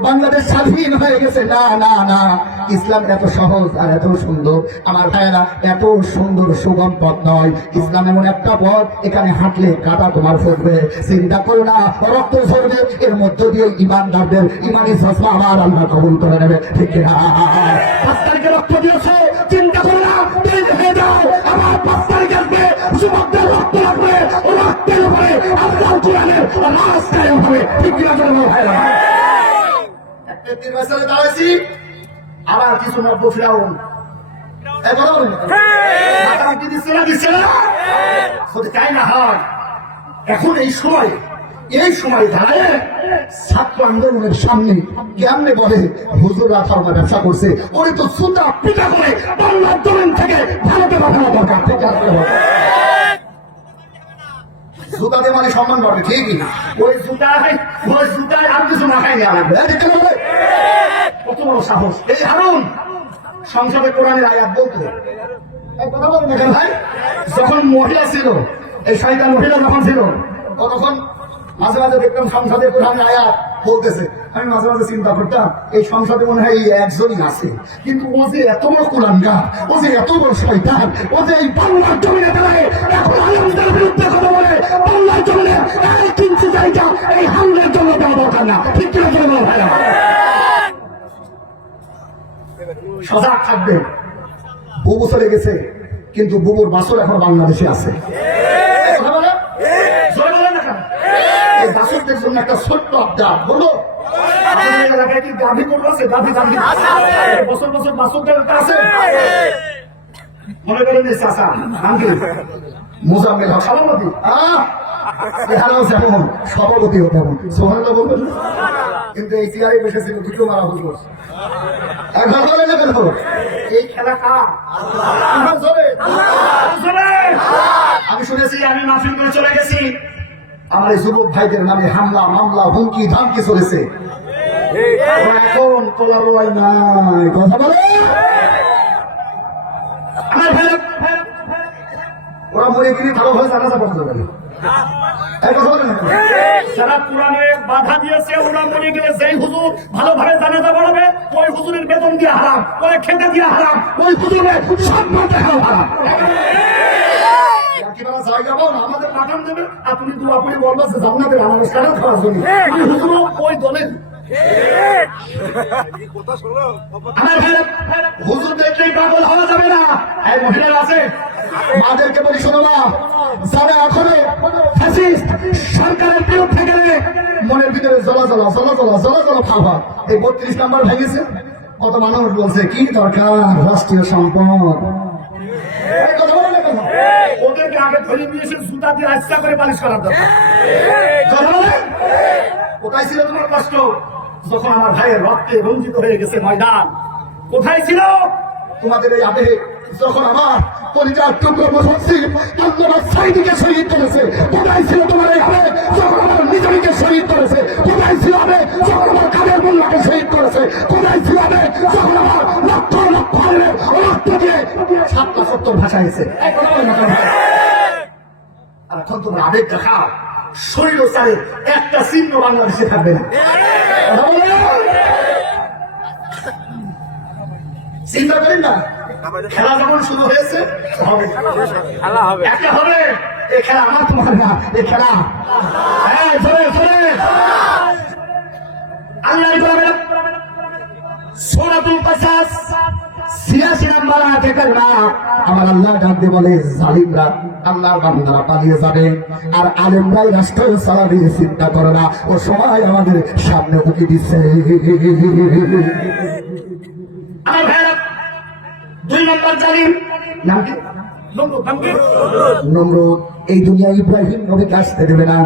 বাংলাদেশ স্বাধীন হয়ে গেছে, না না না, ইসলাম এত সহজ আর এত সুন্দর আমার ভাইয়েরা, এত সুন্দর সুগম পথ নয়। ইসলাম এমন একটা পথ, এখানে হাঁটলে কাটা তোমার ফুটবে। চিন্তা করো না, রক্ত ঝরবে, এর মধ্য দিয়ে ইমানদারদের ইমানি সসমা আমার আল্লাহ কবুল করে নেবে। ঠিক না? 5 তারিখে রক্ত দিয়েছে, চিন্তা করো না, তৈরি হয়ে যাও, আবার 5 তারিখ আসবে, যুবকদের রক্ত লাগবে, ও রক্তের উপরে আল্লাহর কোরআনের রাজ কায়েম হবে। ঠিক না ভাইরা? দাঁড়াইছি আবার কিছু নব্য ফিরাউন দিচ্ছে না, যদি তাই না হয় এখন এই সময় এই সময় দাঁড়ায় ছাত্র আন্দোলনের সামনে কেমনে বলে হুজুররা ফার্মা ব্যবসা করছে, ওরে তো সুতা পিটা করে বাংলার জমিন থেকে ভারতে পাঠানো দরকার, ঠিক আছে? জুতাতে মানে সম্মান পাবে, ঠিকই না? ওই জুতায় আর কিছু মাথায় নেওয়া লাগবে। কত বড় সাহস এই হারুন সংসদে কোরআনের আয়াত বলতো। কথা বলেন দেখেন ভাই, যখন মহিলা ছিল, এই শয়তান মহিলা যখন ছিল, ও তখন মাঝে মাঝে দেখতাম সংসদে কোরআনের আয়াত বলতেছে। আমি মাঝে মাঝে চিন্তা করতাম এই সংসদে মনে হয় এই একজনই আছে, কিন্তু ও যে এত বড় কোরআনগার, ও যে এত বড় শয়তান, ও যে এই বাংলার জমিনে দাঁড়ায় এখন আলেমদের বিরুদ্ধে কথা বলে, বাংলার জমিনে এই কিঞ্চি জায়গা এই হামলার জন্য দেওয়া দরকার না, ঠিক কিনা বলে বলো ভাই? সজাগ থাকবেন। বুবু চলে গেছে, কিন্তু বুবুর বাসর এখন বাংলাদেশে আছে। এই বাসরদের জন্য একটা ছোট্ট আবদার বলো, এলাকায় কি গাভী গরু আছে? গাভী বছর বছর বাসরদের আছে, মনে করেন চাষা মোজাম্মেল হক সভাপতি, এখানেও যেমন সভাপতিও তেমন সোহানটা বলবেন, কিন্তু এই চেয়ারে বসেছিল দুটো মারা হুজুর। এখন বলে নেবেন এই খেলা কার? আমি শুনেছি, আমি মাহফিল করে চলে গেছি, আমার এই যুবক ভাইদের নামে হামলা মামলা হুমকি ধামকি চলেছে। এখন তোলা রোয়াই নাই, কথা বলে আমার ভাই ওরা মরে গেলে ভালো ভাবে জানাজা পড়তে পারে। যারা কোরআনে বাধা দিয়েছে, ওরা মরে গেলে যেই হুজুর ভালোভাবে জানাজা পড়াবে, ওই হুজুরের বেতন দিয়ে হারাম, ওই খেতে দিয়ে হারাম, ওই হুজুরের সম্মান দেখাও হারাম। আমাদের পাঠান দেবে, আপনি দোয়া করে বলবেন যে জান্নাতের আনারস কারণ খাওয়ার জন্য হুজুর ওই দলের। হুজুর দেখলেই পাগল হওয়া যাবে না। এই মহিলারা আছে, মাদেরকে বলি শোনো না, যারা এখনো সরকারের বিরুদ্ধে গেলে মনের ভিতরে জ্বলা খাওয়া, এই 32 নাম্বার ভেঙেছে, কত মানুষ বলছে কি দরকার রাষ্ট্রীয় সম্পদ, ওদেরকে আগে ধরে নিয়েছে জুতা দিয়ে আস্তা করে পালিশ করার দরকার। কোথায় ছিল তোমার কষ্ট যখন আমার ভাইয়ের রক্তে রঞ্জিত হয়ে গেছে ময়দান? কোথায় ছিল তোমাদের এই আবেগ যখন আমার পরিবার টুকরো মুসলিম আল্লাহ সাইদিকে শহীদ করেছে? কোথায় ছিল তোমার এই আবেগ যখন আমার নিজেকে শহীদ করেছে? কোথায় ছিল আবেগ যখন আমার কাদের মোল্লাকে শহীদ করেছে? কোথায় ছিল আবেগ যখন আমার লক্ষ লক্ষ রক্ত দিয়ে ৭৭ ভাষা এসে? আর এখন তোমার আবেগ দেখাও, শরীর চারে একটা চিহ্ন বাংলাদেশে থাকবে না। চিন্তা করেন না, খেলা যখন শুরু হয়েছে একটা হবে, এই খেলা আমার তোমার না, এই খেলা আল্লাহ সূরাতুল কাসাস ৮৬ নম্বর আয়াতে কারিমা আমার আল্লাহ ডাকতে বলে, জালিমরা আল্লাহর বান্দারা পালিয়ে যাবে, আর আলেমরাই রাষ্ট্র চালাবে, চিন্তা করে না, ও সময় আমাদের সামনে উঠে দিচ্ছে। আমার ভাইরা ২ নম্বর জালিম নাম কি? নমরুদ। এই দুনিয়া ইব্রাহিম নবীকে আসতে দেবে না।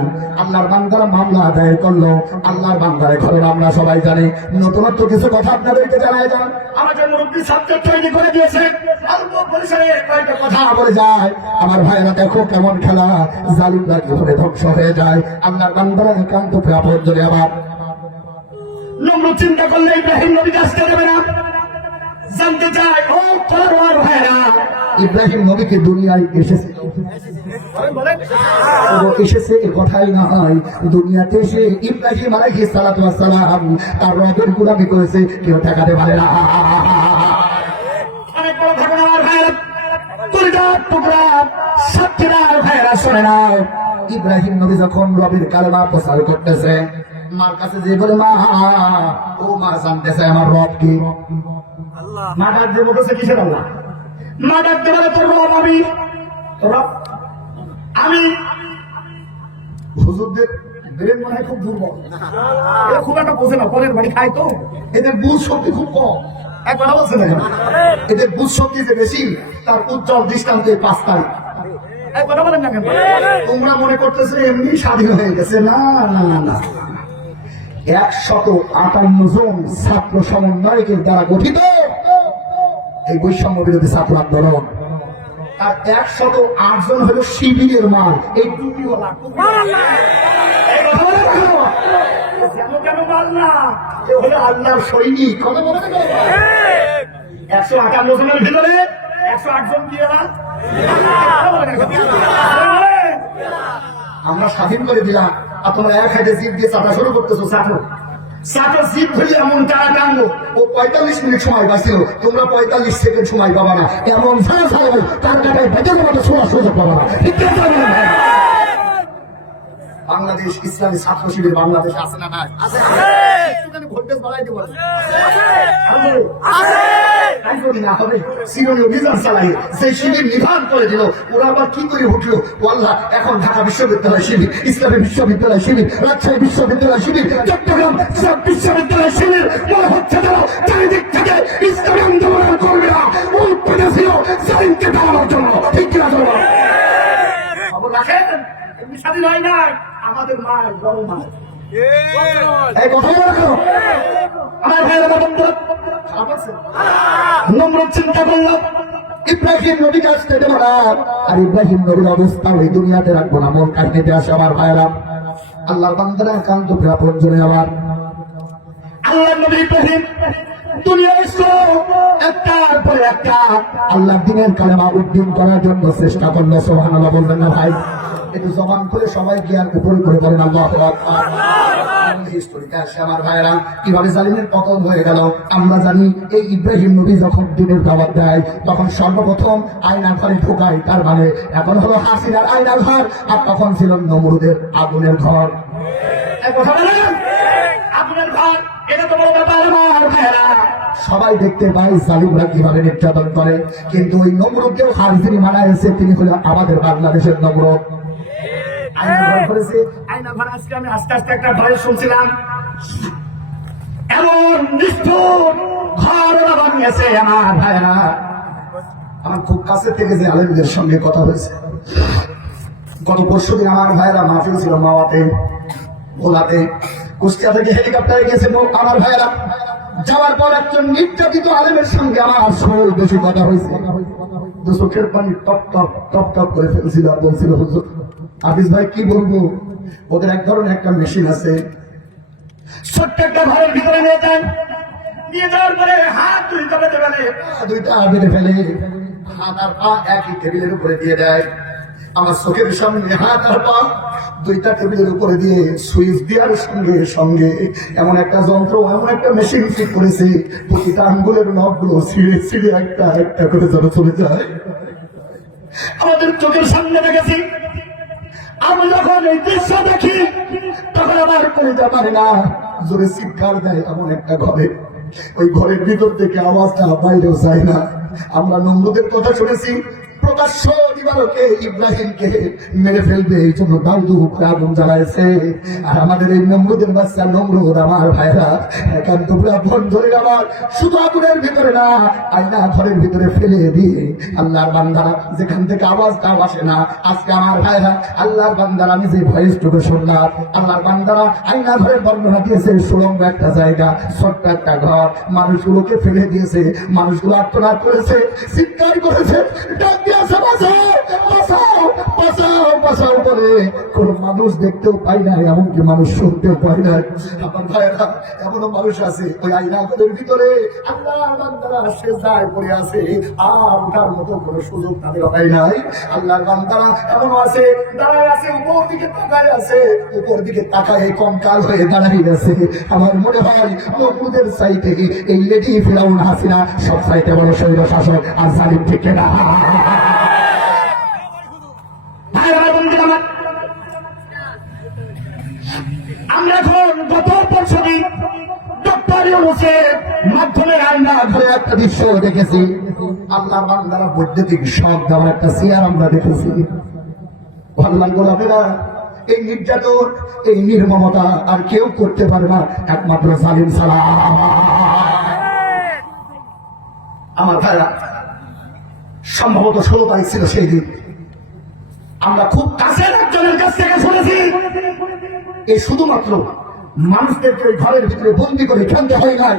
আল্লাহর বান্দারা মামলা আদায় করলো, আল্লাহর বান্দারে ঘরের আমরা সবাই জানি। নতুনত্ব কিছু কথা আপনাদেরকে জানাই যান, আমাদের মুরব্বী সাবজেক্ট তৈরি করে দিয়েছে, অল্প পরিসরে কয়েকটা কথা বলে যায়। আমার ভাইরা দেখো কেমন খেলা, জালিমরা কিভাবে ধ্বংস হয়ে যায়, আল্লাহর বান্দারা একান্ত আপন জন্য। আবার নমরুদ চিন্তা করলে ইব্রাহিম নবীকে আসতে দেবে না, জানতে চায় ও পরওয়ার ভাইরা ইব্রাহিম নবীকে দুনিয়ায় এসেছে এ কথাই না হয়, দুনিয়াতে এসে ইব্রাহিম আলাইহিস সালাতু ওয়াস সালাম তার রবের গোলামি করেছে, কেউ ঠেকাতে পারে না। অনেক বড় ঘটনা আমার ভাইরা, কলিজার টুকরা সাথীরা ভাইরা শোনে না। ইব্রাহিম নবী যখন রবের কালেমা প্রচার করতেছে, মার কাছে যে বলে, মা ও মা জানতেছে আমার রব কি? মা ডাক দিয়ে বলতেছে কিসের আল্লাহ? মা ডাক দিয়ে বলে তোর রব আমি। হুজুরদের ব্রেন মনে হয় খুব দুর্বল, এরা খুব একটা বোঝে না, পরের বাড়ি খায় তো, এদের বুঝ শক্তি খুব কম। এক কথা বলছে না, এদের বুঝ শক্তি যে বেশি তার উজ্জ্বল দৃষ্টান্ত ৫ তারিখ। তোমরা মনে করতেছো এমনি স্বাধীন হয়ে গেছে। না না না, 158 জন ছাত্র সমন্বয়কের দ্বারা গঠিত এই বৈষম্য বিরোধী ছাত্র আন্দোলন, আর 108 জন হলো শিবিরের মাল। এই টুপিওয়ালা কেন মাল না, এ হলো আল্লাহর সৈনিক। কথা বলে 158 জনের ভিতরে 108 জন কি না, আমরা স্বাধীন করে দিলাম, আর তোমরা এক হাতে জিপ দিয়ে চাটা শুরু করতেছো। চাটার জিপ ধরে এমন টানা টানবো, ও 45 মিনিট সময় পাইছিল, তোমরা 45 সেকেন্ড সময় পাবা না। এমন সারা সারা তার কাটায় বেঁচে তোমাকে শোনার সুযোগ পাবা না। বাংলাদেশ ইসলামী ছাত্র শিবির বাংলাদেশ আছে না? নাই আছে। ভোল্টেজ বাড়াইতে পারে না হবে শিরোনি অভিযান চালাই সেই শিবির নিভান করে দিল। ওরা আবার কি করে উঠলো আল্লাহ। এখন ঢাকা বিশ্ববিদ্যালয় শিবির, ইসলামী বিশ্ববিদ্যালয় শিবির, রাজশাহী বিশ্ববিদ্যালয় শিবির, চট্টগ্রাম বিশ্ববিদ্যালয় শিবির, মনে হচ্ছে যেন চারিদিক থেকে ইসলামী আন্দোলন করবে না, ওই পেটে ছিল সাইনকে দেওয়ার জন্য। ঠিক কিনা জন্য খবর রাখেন, এমনি স্বাধীন হয় নাই আমাদের মায়ের বড় মা। এই কথা রাখো আমার ভাইয়ের নম্বর চিন্তা করলাম ইব্রাহিম নবীকে আসতে দেবো না, আর ইব্রাহিম নবীর অবস্থা ওই দুনিয়াতে রাখবো না। মন কাহিনীতে আসে আমার ভাইয়েরা, আল্লাহ বান্দারা একান্ত প্রাপন জন্য আমার আল্লাহ নবী ইব্রাহিম দুনিয়া এসলো একটার পরে একটা আল্লাহ দিনের কালেমা উদ্দিন করার জন্য চেষ্টা করলো। সুবহানাল্লাহ বলবেন না ভাই? একটু জবান করে সবাই জ্ঞান উপরে করে বলেন আল্লাহু আকবার। আমার ভাইয়েরা কিভাবে জালিমের পতন হয়ে গেল আমরা জানি। এই ইব্রাহিম নবী যখন দিনের দাওয়াত দেয় তখন সর্বপ্রথম আয়না ঘরে ঢোকায়, তার মানে এখন হলো হাসিনার আয়না ঘর, আর তখন ছিল নমরুদের আগুনের ঘর। আগুনের ঘর, এটা তো বড় ব্যাপার আমার ভাইয়েরা। সবাই দেখতে পায় জালিমরা কিভাবে নির্যাতন করে, কিন্তু ওই নমরুদকেও হার যিনি মানাইছে তিনি হলো আমাদের বাংলাদেশের নমরুদ। আয়না ঘর আজকে আমি আস্তে আস্তে একটা ভয় শুনছিলাম, এমন নিষ্ঠুর ঘর ওরা বানিয়েছে আমার ভাইয়েরা। আমার খুব কাছে থেকে যে আলেমদের সঙ্গে কথা হয়েছে গত পরশুদিন আমার ভাইয়েরা মাহফিল ছিল মাওয়াতে, ভোলাতে, কুষ্টিয়া থেকে হেলিকপ্টারে গেছে আমার ভাইয়েরা। যাওয়ার পর একজন নির্যাতিত আলেমের সঙ্গে আমার শোল বেশি কথা হয়েছে। চোখের পানি টপ টপ টপ টপ করে ফেলছিল, বলছিল হুজুর হাফিজ ভাই কি বলবো, ওদের এক ধরনের একটা মেশিন আছে, ছোট্ট একটা ঘরের ভিতরে নিয়ে যান, নিয়ে যাওয়ার পরে হাত দুইটা বেঁধে ফেলে, দুইটা বেঁধে ফেলে, হাত আর পা একই টেবিলের উপরে দিয়ে দেয়। আমার চোখের সামনে হাত আর পা দুইটা টেবিলের উপরে দিয়ে সুইচ দেওয়ার সঙ্গে সঙ্গে এমন একটা যন্ত্র, এমন একটা মেশিন ফিট করেছে, প্রতিটা আঙ্গুলের নখগুলো ছিঁড়ে ছিঁড়ে একটা একটা করে যেন চলে যায়। আমাদের চোখের সামনে দেখেছি। আমি যখন এই দৃশ্য দেখি তখন আমার কলিজা পারে না, জোরে চিৎকার দেয় এমন একটা ঘরে। ওই ঘরের ভিতর থেকে আওয়াজটা বাইরেও যায় না। আমরা নমরুদের কথা শুনেছি, প্রকাশ্য দিবালোকে ইব্রাহিমকে মেরে ফেলবে এই জন্য দাউদু আগুন জ্বালাইছে। আর আমাদের এই নমরুদের বাচ্চা নমরুদ আমার ভাইরা একান্ত ফোন ধরে আমার শুধু আগুনের ভিতরে না আয়না ঘরের ভিতরে ফেলে দিয়ে আল্লাহর বান্দারা যেখান থেকে আওয়াজটা আসে না। আজকে আমার ভাইরা আল্লাহর বান্দারা আমি যে ভয়েস টুকু শুনলাম, আল্লাহর বান্দারা আয়না ঘরের বর্ণনা দিয়েছে সুড়ঙ্গ একটা জায়গা, ছোট্ট একটা ঘর, মানুষগুলোকে ফেলে দিয়েছে, মানুষগুলো আত্মনাদ করেছে, চিৎকার করেছে, কোন মানুষ দেখতেও পাই না, এমনকি মানুষ শুনতেও পাই না। আমার ভাইয়েরা এমনও মানুষ আছে ওই আয়না ঘরের ভিতরে আল্লাহর বান্দারা সেজদায় পড়ে আছে, আর ওঠার মতো কোন সুযোগ তাদের হয় নাই। আল্লাহর বান্দারা এমনও আছে দাঁড়ায় আছে, উপর দিকে তাকায় আছে, উপর দিকে তাকায় কঙ্কাল হয়ে দাঁড়িয়ে আছে। আমার মনে হয় নমরুদের সাইটে এই লেডি ফিরাউন হাসিনা সব সাইটে বড় শৈল শাসক আর জালিম ঠিক না। আমরা এখন গত পরশুদিন ডক্টর ইউনূসের মাধ্যমে আয়না ঘরে একটা দৃশ্য দেখেছি। আল্লাহর বান্দারা বৈদ্যুতিক শক দেওয়ার একটা চেয়ার আমরা দেখেছি। ভালো লাগলো আপনারা? এই নির্যাতন, এই নির্মমতা আর কেউ করতে পারে না, একমাত্র জালিম ছাড়া। আমার ভাইরা সম্ভবত 16 তারিখ ছিল সেই দিন, আমরা খুব কাছের একজনের কাছ থেকে শুনেছি, এই শুধুমাত্র মানুষদেরকে ঘরের ভিতরে বন্দি করে খেলতে হয় না,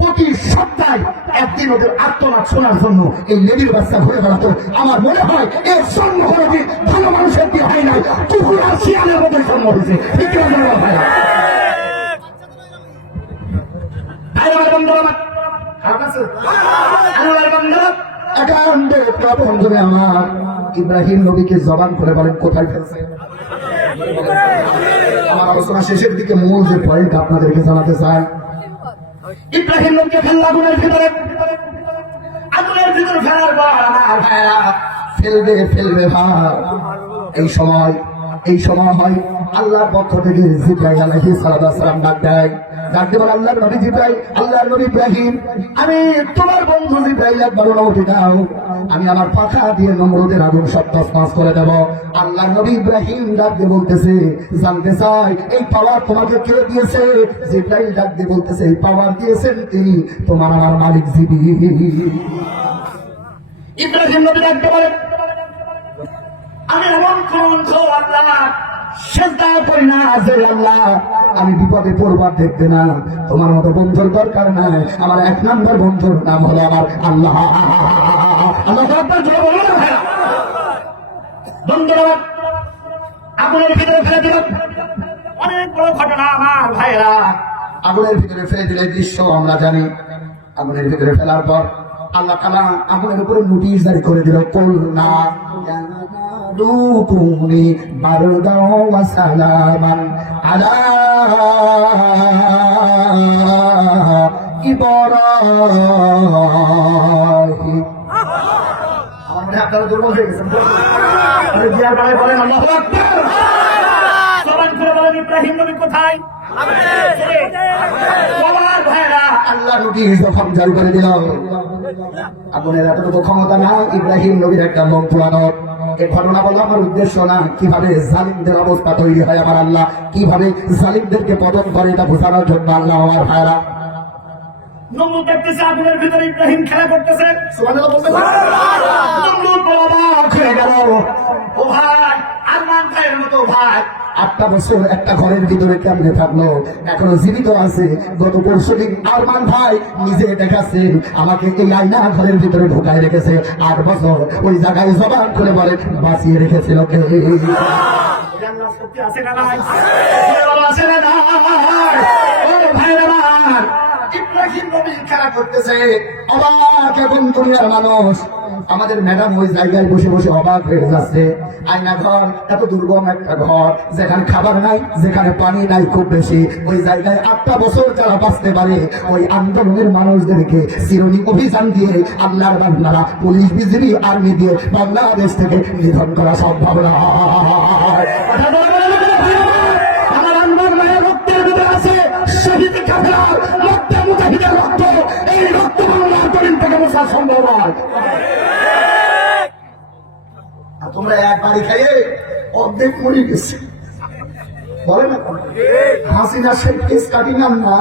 প্রতি সপ্তাহে একদিন ওদের আত্মনাদ শোনার জন্য এই লেডির বাচ্চা ঘুরে বেড়াতো। আমার মনে হয় এর জন্ম হলো কি ভালো মানুষের দিয়ে হয় না, কুকুর আর শিয়ালের মতো জন্ম হয়েছে। ঠিক কি বলবো ভাই? আমার ইব্রাহিম নবীকে জবান করে বলেন কোথায় ফেলছে? আমার আলোচনা শেষের দিকে মূল যে পয়েন্ট আপনাদেরকে জানাতে চাই, ইব্রাহিম নবীকে ফেলল আগুনের ভিতরে। আগুনের ভিতরে ফেলার পর আমার ভাইরা ফেলবে ভাই। এই সময় হয় আল্লাহর পক্ষ থেকে জিবরাইল আলাইহিস সালাম ডাক দেয়। ডাক দেবেন আল্লাহর নবী জিবরাইল, আল্লাহর নবী ইব্রাহিম, আমি তোমার বন্ধু জিবরাইল একবার অনুমতি দাও, আমি আমার পাখা দিয়ে নমরুদের আগুন সব তছনছ করে দেব। আল্লাহর নবী ইব্রাহিম ডাক দিয়ে বলতেছে, জানতে চাই এই পাওয়ার তোমাকে কে দিয়েছে? জিবরাইল ডাক দিয়ে বলতেছে, এই পাওয়ার দিয়েছেন তিনি, তোমার আমার মালিক জিবরিল। ইব্রাহিম নবী ডাকতে বলেন, আমি এমন কোন আল্লাহ সেজদা করি না যে আল্লাহ আমি বিপদে পড়বার দেখবে না, তোমার মতো বন্ধুর দরকার নাই, আমার এক নম্বর বন্ধুর নাম হলো আমার আল্লাহ। বন্ধুরা আগুনের ভিতরে ফেলে দিল, অনেক বড় ঘটনা আমার ভাইরা। আগুনের ভিতরে ফেলে দিলে দৃশ্য আমরা জানি। আগুনের ভিতরে ফেলার পর আল্লাহ তাআলা আগুনের উপরে নোটিশ জারি করে দিল, কুলনা দুকুনি বারদাও ওয়া সালামান আলা ইব্রাহিম। আমার মনে আপনারা দুর্বল হয়ে গেছেন, জিয়ার বাড়ায় বলেন আল্লাহু আকবার। সবাই করে বলেন ইব্রাহিম নবী কোথায়? আল্লাহ নোটিশ যখন জারি করে দিল, আগুনের এতটুকু ক্ষমতা না ইব্রাহিম নবীর একটা লোক পুরানো। এই ঘটনা বলা আমার উদ্দেশ্য না, কিভাবে জালিমদের অবস্থা তৈরি হয় আমার আল্লাহ কিভাবে জালিমদেরকে পতন করে এটা বোঝানোর জন্য আল্লাহ আমার ভাইরা নমরুদ দেখতেছে আগুনের ভিতরে ইব্রাহিম খেলা করতেছে। সুবহানাল্লাহ বলতে নমরুদ বাবা খেলে গেল। ও ভাই আরমান ভাইয়ের মতো ভাই 8টা বছর একটা ঘরের ভিতরে কেমনে থাকলো, এখনো জীবিত আছে। গত পরশুদিন আরমান ভাই নিজে দেখাচ্ছে আমাকে এই আয়না ঘরের ভিতরে ঢুকায় রেখেছে। 8 বছর ওই জায়গায় জবান করে বলে বাঁচিয়ে রেখেছিল কে? আছে না নাই? আছে না নাই? ও ভাইরা আমার ইব্রাহিম নবী খেলা করতেছে, অবাক এবং দুনিয়ার মানুষ। আমাদের ম্যাডাম ওই জায়গায় বসে বসে অবাক হয়ে যাচ্ছে। আয়না ঘর এত দুর্গম একটা ঘর, যেখানে খাবার নাই, যেখানে পানি নাই খুব বেশি, ওই জায়গায় 8টা বছর যারা বাঁচতে পারে ওই আন্দোলনের মানুষদেরকে চিরনি অভিযান দিয়ে আল্লাহর বান্দারা পুলিশ বিজিবি আর্মি দিয়ে বাংলাদেশ থেকে নিধন করা সম্ভব না। আমার আনবার মায়ের রক্তের ভিতরে আছে শহীদ কাফেলার রক্ত, মুজাহিদের রক্ত। এই রক্ত বাংলার জমিন থেকে মোছা সম্ভব নয়। তোমরা এক বাড়ি খাইয়ে অর্ধেক মরে গেছে বলে না, হাসিনা সেই কেস কাটি নাম না,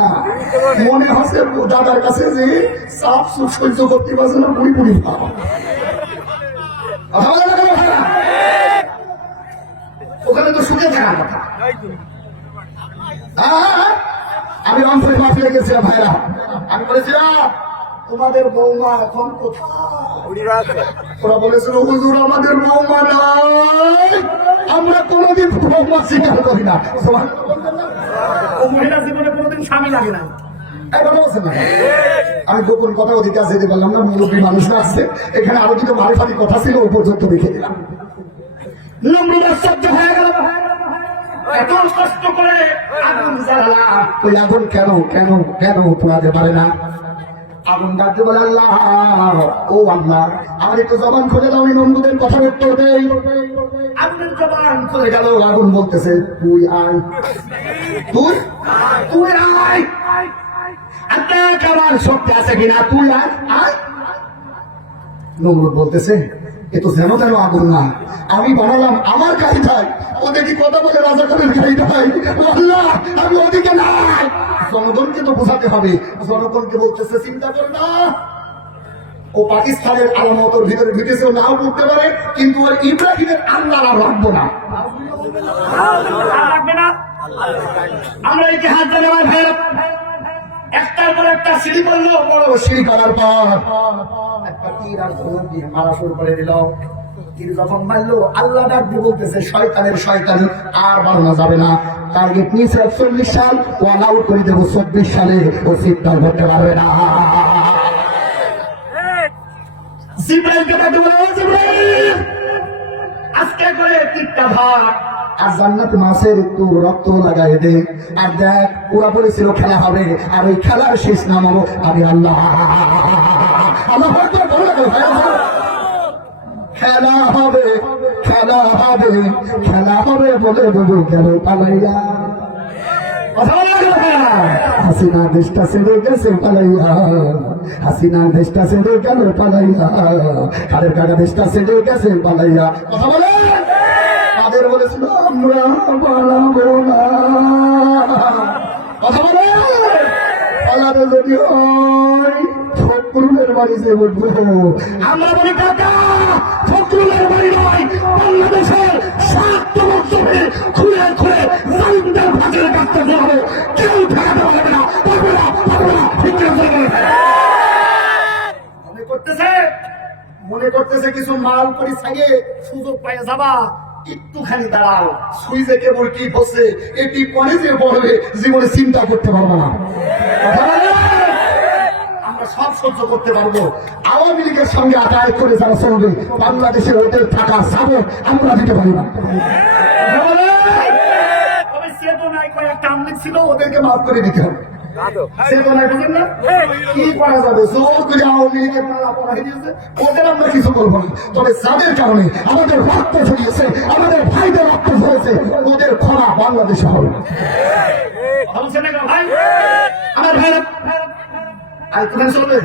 মনে হচ্ছে দাদার কাছে যে সাপ সুখ সহ্য করতে পারছে না, পুরি পুরি ভাব। ওখানে তো সুখে থাকার কথা। আমি অন্তরে মাফিয়ে গেছিলাম ভাইরা, আমি বলেছিলাম তোমাদের বৌমা এখন কোথায়? ওরা বলেছিল হুজুর আমাদের বৌমা নাই, আমরা কোনোদিন বৌমা স্বীকার করি না। মহিলার জীবনে কোনোদিন স্বামী লাগে না। আমি গোপন কথা ওদিকে যেতে পারলাম না, মুরব্বী মানুষ আসছে এখানে, আরো কিছু মারিফারি কথা ছিল ও পর্যন্ত রেখে দিলাম। নমরুদ আশ্চর্য হয়ে গেল, এত কষ্ট করে আগুন জ্বালালাম, ওই আগুন কেন কেন কেন পোড়াতে পারে না? আগুন ডাকতে বলে আল্লাহ, ও আল্লাহ আমার একটু জবান খুলে দাও, নমরুদের কথা উত্তর দেই। আগুনের জবান খুলে গেল, আগুন বলতেছে তুই আয়, তুই তুই আয়, আমার শক্তি আছে কিনা, তুই আয় আয়। নমরুদ বলতেছে এ তো যেন যেন আগুন না, আমি বানালাম আমার গাড়িটাই, ওদেরকে কথা বলে রাজাকারের গাড়িটাই, আল্লাহ আমি ওদিকে নাই। জনগণকে তো বোঝাতে হবে, জনগণকে বলতেছে চিন্তা করে না, ও পাকিস্তানের আলামত ওর ভিতরে ঢুকেছে, ও নাও করতে পারে, কিন্তু ওর ইব্রাহিমের আল্লাহ আর রাখবো না, রাখবে না। আমরা ইতিহাস জানি আমার ভাইয়েরা, একটার পর একটা সিঁড়ি করলো, বড় সিঁড়ি করার পর একটা তীর আর ধনুক দিয়ে মারা শুরু করে দিল। তীর যখন মারলো, আল্লাহ ডাক দিয়ে বলতেছে শয়তানের শয়তানি আর বাড়ানো যাবে না, টার্গেট নিয়েছে 41 সাল, ওয়ান আউট করে দেবো 24 সালে, ও চিৎকার করতে পারবে না। জিব্রাইলকে ডাকতে বলে, ও জিব্রাইল, আজকে করে তীরটা ভাগ। আর জান্নাত মাসের একটু রক্ত লাগাই দে, আর দেখ ওরা বলেছিল খেলা হবে, আর ওই খেলার শেষ নাম হলো আমি আল্লাহ। আমার হয়তো ভালো লাগে, খেলা হবে, খেলা হবে, খেলা হবে বলে দেবো গেল পালাইয়া। কথা বলা গেল ভাইয়া। হাসিনা দেশটা ছেড়ে গেছে পালাইয়া, হাসিনা দেশটা ছেড়ে গেল পালাইয়া, খালের কাটা দেশটা ছেড়ে গেছে পালাইয়া। কথা বলে তাদের বলেছিল আমরা পালাবো না। কথা বলে পালাতে যদি হয় ফখরুলের বাড়ি যে বলবো, আমরা বলি কাকা, ফখরুলের বাড়ি নয়, বাংলাদেশের 7 বছরে খুলে খুলে জালিমদের ফাঁসির কাজটা হবে, কেউ ঠেকাতে পারবে না, পারবে না, পারবে না। ঠিক আছে, মনে করতেছে, মনে করতেছে কিছু মাল করি সাইয়ে সুযোগ পাইয়ে যাবা, একটুখানি দাঁড়াও, সুইজে কেবল কি হচ্ছে এটি পরে যে বলবে জীবনে চিন্তা করতে পারবো না। আমরা সব সহ্য করতে পারবো, আওয়ামী লীগের সঙ্গে আদায় করে যারা চলবে, বাংলাদেশের ওদের টাকা সাবর আমরা দিতে পারি না। তবে চেতনায় কয়েকটা আমলিক ছিল, ওদেরকে মাফ করে দিতে হবে। চেতনায় বুঝেন না কি করা যাবে, জোর করে আওয়ামী লীগের মালা পরাই দিয়েছে, ওদের আমরা কিছু বলবো না। তবে যাদের কারণে আমাদের রক্ত ঝরিয়েছে, আমাদের ভাইদের রক্ত ঝরেছে, ওদের খরা বাংলাদেশে হবে না। ভাই আমার ভাইরা, আর তুমি চলবে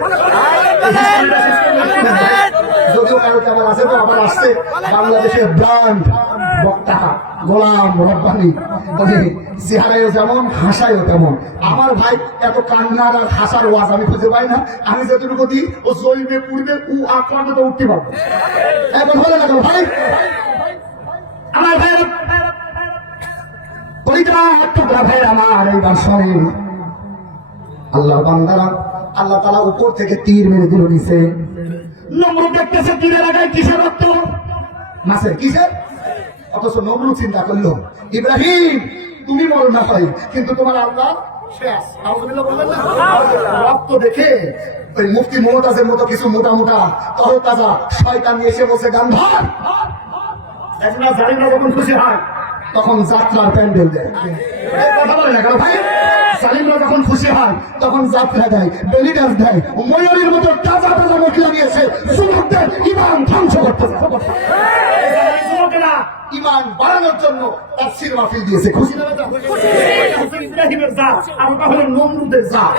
যদিও কালকে আবার আছে, তো আবার আসছে বাংলাদেশের ব্র্যান্ড বক্তা গোলাম রব্বানি, চেহারায় যেমন হাসায়ও তেমন। আমার ভাই এত কান্নার আর হাসার ওয়াজ আমি খুঁজে পাই না। আমি যতটুকু দিই ও জৈবে পূর্বে ও আক্রান্ত তো উঠতে পারবো, এখন বলে না ভাই আমার ভাইরা, কলিটা টুকরা ভাই আমার এইবার শোনে, আল্লাহ বান্দারা আল্লাহ তাআলা উপর থেকে তীর মেরে দিল নিচে। নমরুদ দেখতেছে তীরে লাগায় কিসের রক্ত, মাসের কিসের, অথচ নমরুদ চিন্তা করলো ইব্রাহিম তুমি মরো না হয়, কিন্তু তোমার আল্লাহ শেষ। আউযুবিল্লাহ বললেন না, রক্ত দেখে ওই মুফতি মুমতাজের মতো কিছু মোটা মোটা তরতাজা শয়তান এসে বসে গান ধর। একবার জালিমরা যখন খুশি হয় তখন যাত্রার প্যান্ডেল দেয়, এই কথা বলে না কেন ভাই, জালিমরা যখন খুশি হয় তখন যাত্রা দেয়, বেলিডার দেয়, ময়ূরের মতো তাজা তাজা মুখ লাগিয়েছে যুবকদের ইমান ধ্বংস করতে, যুবকেরা ইমান বাড়ানোর জন্য তাফসীর মাহফিল দিয়েছে। খুশি না বেটা? ইব্রাহিমের জাত আর ওটা হলো নমরুদের জাত,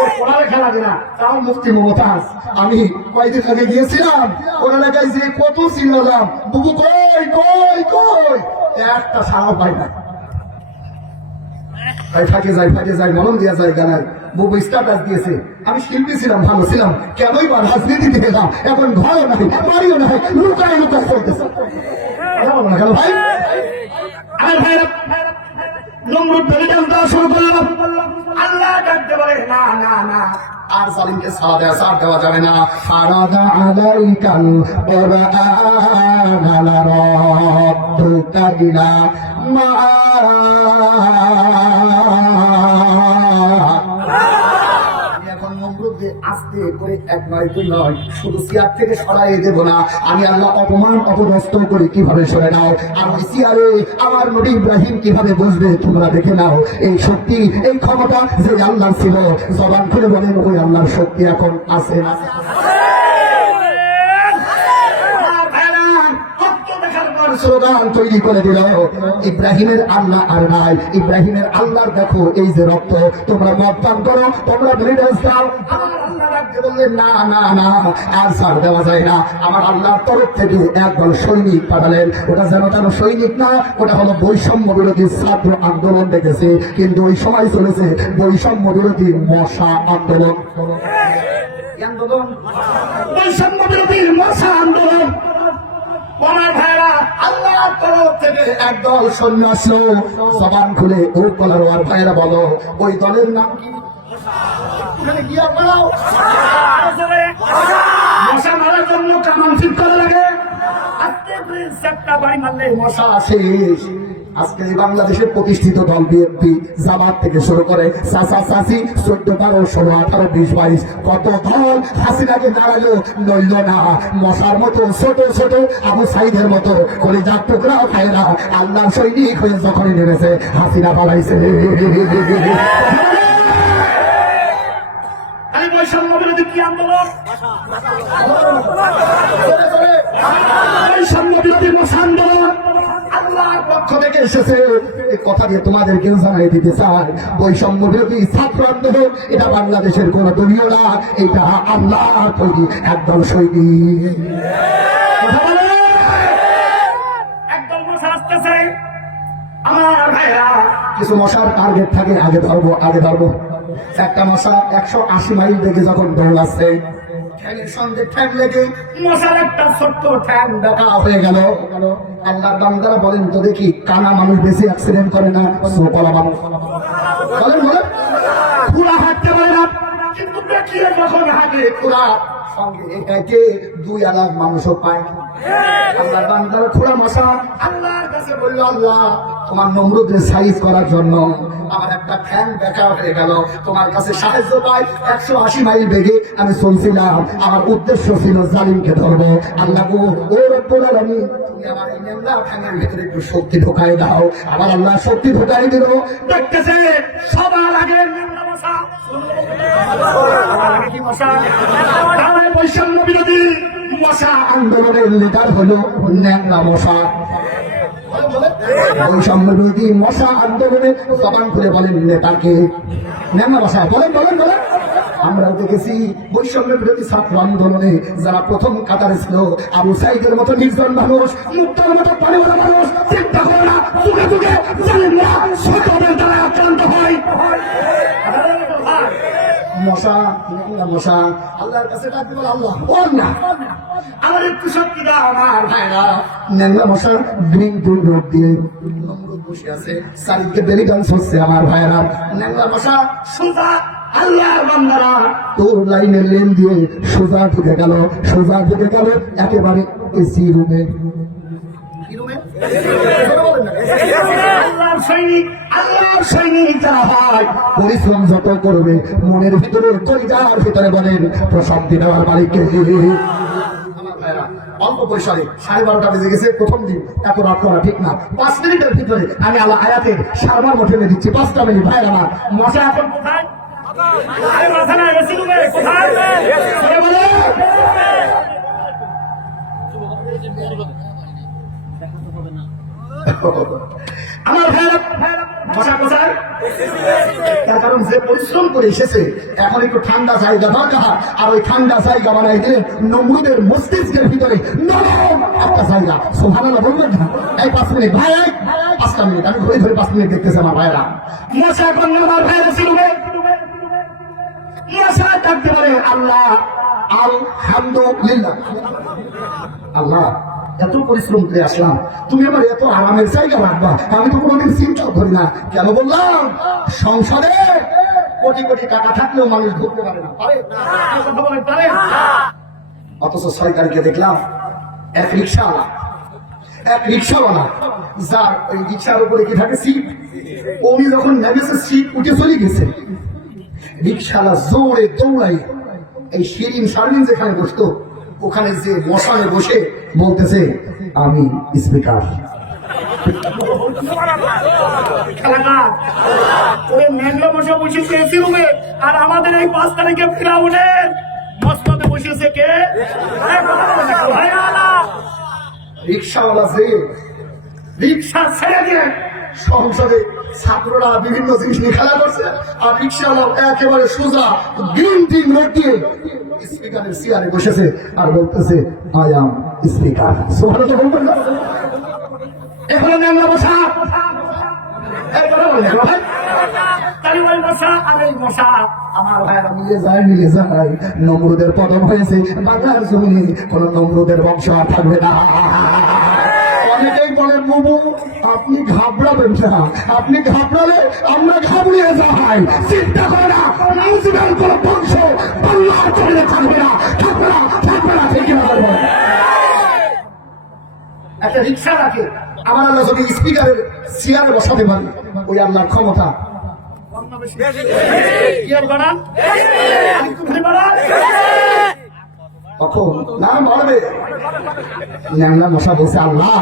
ওর পড়ালেখা লাগে না, তাও মুফতি মুমতাজ। আমি কয়েকদিন আগে গিয়েছিলাম ওর এলাকায়, যে কত চিল্লালাম, বুবু কই কই কই, একটা সাড়া পাই না। ফাঁকে যাই মলম দিয়া যায় গানায়, বুবু স্ট্যাটাস দিয়েছে আমি শিল্পী ছিলাম, ভালো ছিলাম, কেনই বা রাজনীতিতে গেলাম, এখন ঘরও নাই বাড়িও নাই, লুকায় লুকায় চলতেছে। কেন ভাই আমার ভাইরা, নমরুদ বেলিডান দেওয়া শুরু করলো, আল্লাহ ডাকতে বলে না না না, আর জালিমকে সাথ দেওয়া যাবে না। ফারাদা আলাইকাল কুরআন লারাদ্দুকা ইলা মা, এখন নমরুদকে আস্তে করে এক নয় দুই নয় শুধু চেয়ার থেকে সরাইয়ে দেব না, আমি আল্লাহ অপমান অপদস্থ করে কিভাবে সরে নাও, আর ওই চেয়ারে আমার নবী ইব্রাহিম কিভাবে বুঝবে তোমরা দেখে নাও। এই শক্তি এই ক্ষমতা যে আল্লাহর ছিল, জবান খুলে বলেন ওই আল্লাহর শক্তি এখন আছে না? স্লোগান তৈরি করে দিল, ইব্রাহিমের আল্লাহ আর নাই, ইব্রাহিমের আল্লাহর দেখো এই যে রক্ত, তোমরা মদ পান করো, তোমরা ব্রিডেন্স দাও। আমার আল্লাহ রাখতে বললেন না না না, আর ছাড় দেওয়া যায় না। আমার আল্লাহর তরফ থেকে একদল সৈনিক পাঠালেন, ওটা যেন তেন সৈনিক না, ওটা হলো বৈষম্য বিরোধী ছাত্র আন্দোলন ডেকেছে, কিন্তু ওই সময় চলেছে বৈষম্য বিরোধী মশা আন্দোলন। আন্দোলন বৈষম্য বিরোধীর মশা আন্দোলন। আমার ভাইরা, আল্লাহর তরফ থেকে একদল সৈন্য আসলো। জবান খুলে ও কলার ওয়ার ভাইরা বলো, ওই দলের নাম কি? ওখানে গিয়ে বলো। মশা মারার জন্য কামান ঠিক করা লাগে। আজকে 4টা বাড়ি মারলে মশা শেষ। আজকে বাংলাদেশের প্রতিষ্ঠিত দল বিএনপি, জামাত থেকে শুরু করে চাচা চাচি 14, 15, 16, 18, 20, 22 কত দল হাসিনাকে দাঁড়ালো, নইল না। মশার মতো ছোট ছোট আবু সাইদের মতো করে যার টুকরাও খায় না। আল্লাহ সৈনিক হয়ে যখনই নেমেছে হাসিনা পালাইছে। এই বৈষম্য বিরোধী কি আন্দোলন? বৈষম্য বিরোধী মশা আন্দোলন আল্লাহর পক্ষ থেকে এসেছে। এই কথা দিয়ে তোমাদেরকে জানাই দিতে চাই, বৈষম্য বিরোধী ছাত্র আন্দোলন এটা বাংলাদেশের কোন দলীয় না, এটা আল্লাহর তৈরি একদল সৈনিক। কথা বলে। একদল মশা আসতেছে। আমার ভাইরা, কিছু মশার টার্গেট থাকে, আগে ধরবো আগে ধরবো। একটা মশা 180 মাইল বেগে যখন দৌড়াচ্ছে, ঠ্যাংয়ের সঙ্গে ঠ্যাং লেগে মশার একটা ছোট্ট ঠ্যাং দেখা হয়ে গেল। আল্লাহর বান্দারা বলেন তো দেখি, কানা মানুষ বেশি অ্যাক্সিডেন্ট করে না সোপলা মানুষ? বলেন বলেন। পুরা হাঁটতে পারে না, কিন্তু দেখিয়ে যখন হাঁটে পুরা সঙ্গে একে 2 আলাদা মানুষও পায়। আল্লাহর বান্দারা খোড়া মশা আল্লাহর কাছে বলল, আল্লাহ তোমার নমরুদের সাইজ করার জন্য আমার একটা ঠ্যাং দেখা হয়ে গেল, তোমার কাছে সাহায্য পাই। 180 মাইল বেগে আমি চলছিলাম, আমার উদ্দেশ্য ছিল জালিমকে ধরবো। আল্লাহ গো, ও রব্বুল আলামিন, তুমি আমার এই নেমলা ঠ্যাঙের ভিতরে একটু শক্তি ঢোকাই দাও। আবার আল্লাহ শক্তি ঢোকাই দিল। দেখতেছে সবার আগে নেমলা মশা। সবার আগে কি মশা? তাহলে বৈষম্য বিরোধী মশা আন্দোলনের লিডার হলো ন্যাংরা মশা। বৈষম্য বিরোধী মশা আন্দোলনে জবান খুলে বলেন নেতাকে ন্যাংরা মশা। বলেন বলেন বলেন। আমরাও দেখেছি বৈষম্য বিরোধী ছাত্র আন্দোলনে যারা প্রথম কাতারে ছিল, আবু সাইদের মতো নির্জন মানুষ, মুক্তার মতো পানিওয়ালা মানুষ, চিন্তা করে না, যুগে যুগে জালিমরা ছোটদের দ্বারা আক্রান্ত হয়। মশা ন্যাংরা মশা আল্লাহর কাছে ডাকতে বলে, আল্লাহ বল না, আমার একটু শক্তি দাও। আমার ভাইরা, ন্যাংরা মশা গ্রিন টুল রোড দিয়ে নমরুদ বসে আছে, চারিদিকে বেলি ডান্স হচ্ছে। আমার ভাইরা, ন্যাংরা মশা সোজা আল্লাহর বান্দারা তোর লাইনের লেন দিয়ে সোজা ঢুকে গেল, সোজা ঢুকে গেল একেবারে এসি রুমে। আল্লাহর সৈনিক, আল্লাহর সৈনিক যারা হয়, পরিশ্রম যত করবে মনের ভিতরে কলিজার ভিতরে বলেন প্রশান্তি দেওয়ার মালিককে। অল্প পয়সায় 12:30 বেজে গেছে, প্রথম দিন এত রাত করা ঠিক না। 5 মিনিটের ভিতরে আমি আল্লাহ আয়াতের সারবার ঠেলে দিচ্ছি। 5টা মিনিট ভাইরা না। মশা এখন কোথায়? আরে মাথা নাই, বেশি রুমে কোথায়? সে বলে আমার ভাইরা, মশা কোথায়? তার কারণ যে পরিশ্রম করে এসেছে, এখন একটু ঠান্ডা জায়গা দরকার। আর ওই ঠান্ডা জায়গা বানাই দিলেন নমরুদের মস্তিষ্কের ভিতরে নরম একটা জায়গা। সুবহানাল্লাহ বলবেন না? এই 5 মিনিট ভাই, 5টা মিনিট আমি ধরে ধরে 5 মিনিট দেখতেছি আমার ভাইরা। মশা এখন আমার ভাইরা রুমে। মশা ডাকতে পারে, আল্লাহ আলহামদুলিল্লাহ, আল্লাহ এত পরিশ্রম করে আসলাম, তুমি আমার এত আরামের জায়গা রাখবা, আমি তো কোনোদিন চিন্তা করি না। কেন বললাম? সংসদে কোটি কোটি টাকা থাকলেও মানুষ ঢুকতে পারে না, পারে? কথা বলে পারে। অথচ 6 তারিখে দেখলাম এক রিক্সাওয়ালা যার ওই রিক্সার উপরে কি থাকে সিট, উনি যখন নেমেছে সিট উঠে চলে গেছে। রিক্সাওয়ালা জোরে দৌড়াই এই শারমিন যেখানে বসতো ওখানে যে মশানে বসে বলতেছে, আমি স্পিকার। আর আমাদের এই 5 তারিখে ফিরাউনের মসনদে বসেছে কে? রিক্সাওয়ালা যে রিক্সা ছেড়ে দিয়ে সংসদে ছাত্ররা বিভিন্ন জিনিস নিয়ে খেলা করছে, আর রিক্সাওয়ালা একেবারে সোজা গ্রিন টি নোট দিয়ে স্পিকারের চেয়ারে বসেছে আর বলতেছে, আই অ্যাম স্পিকার। সুবহানাল্লাহ বলবেন না? এখানে আমরা বসা এই কথা বলেন ভাই। তাই ওই মশা আর এই মশা আমার ভাইরা মিলে যায় নমরুদের পতন হয়েছে বাজার জমিনে কোন নমরুদের বংশ আর থাকবে না। অনেকেই বলেন বাবু আপনি ঘাবড়াবেন না, আপনি ঘাবড়ালে আমরা ঘাবড়িয়ে যাই। চিন্তা করে না, নাউজুবিল্লাহ কোন বংশ আল্লাহর জমিনে থাকবে না, থাকবে না, থাকবে না। ঠিক না? একটা রিক্সা রাখে আমার আল্লাহ যদি স্পিকারের চেয়ারে বসাতে পারে, ওই আল্লাহর ক্ষমতা তখন না বলবে। ন্যাংলা মশা বলছে আল্লাহ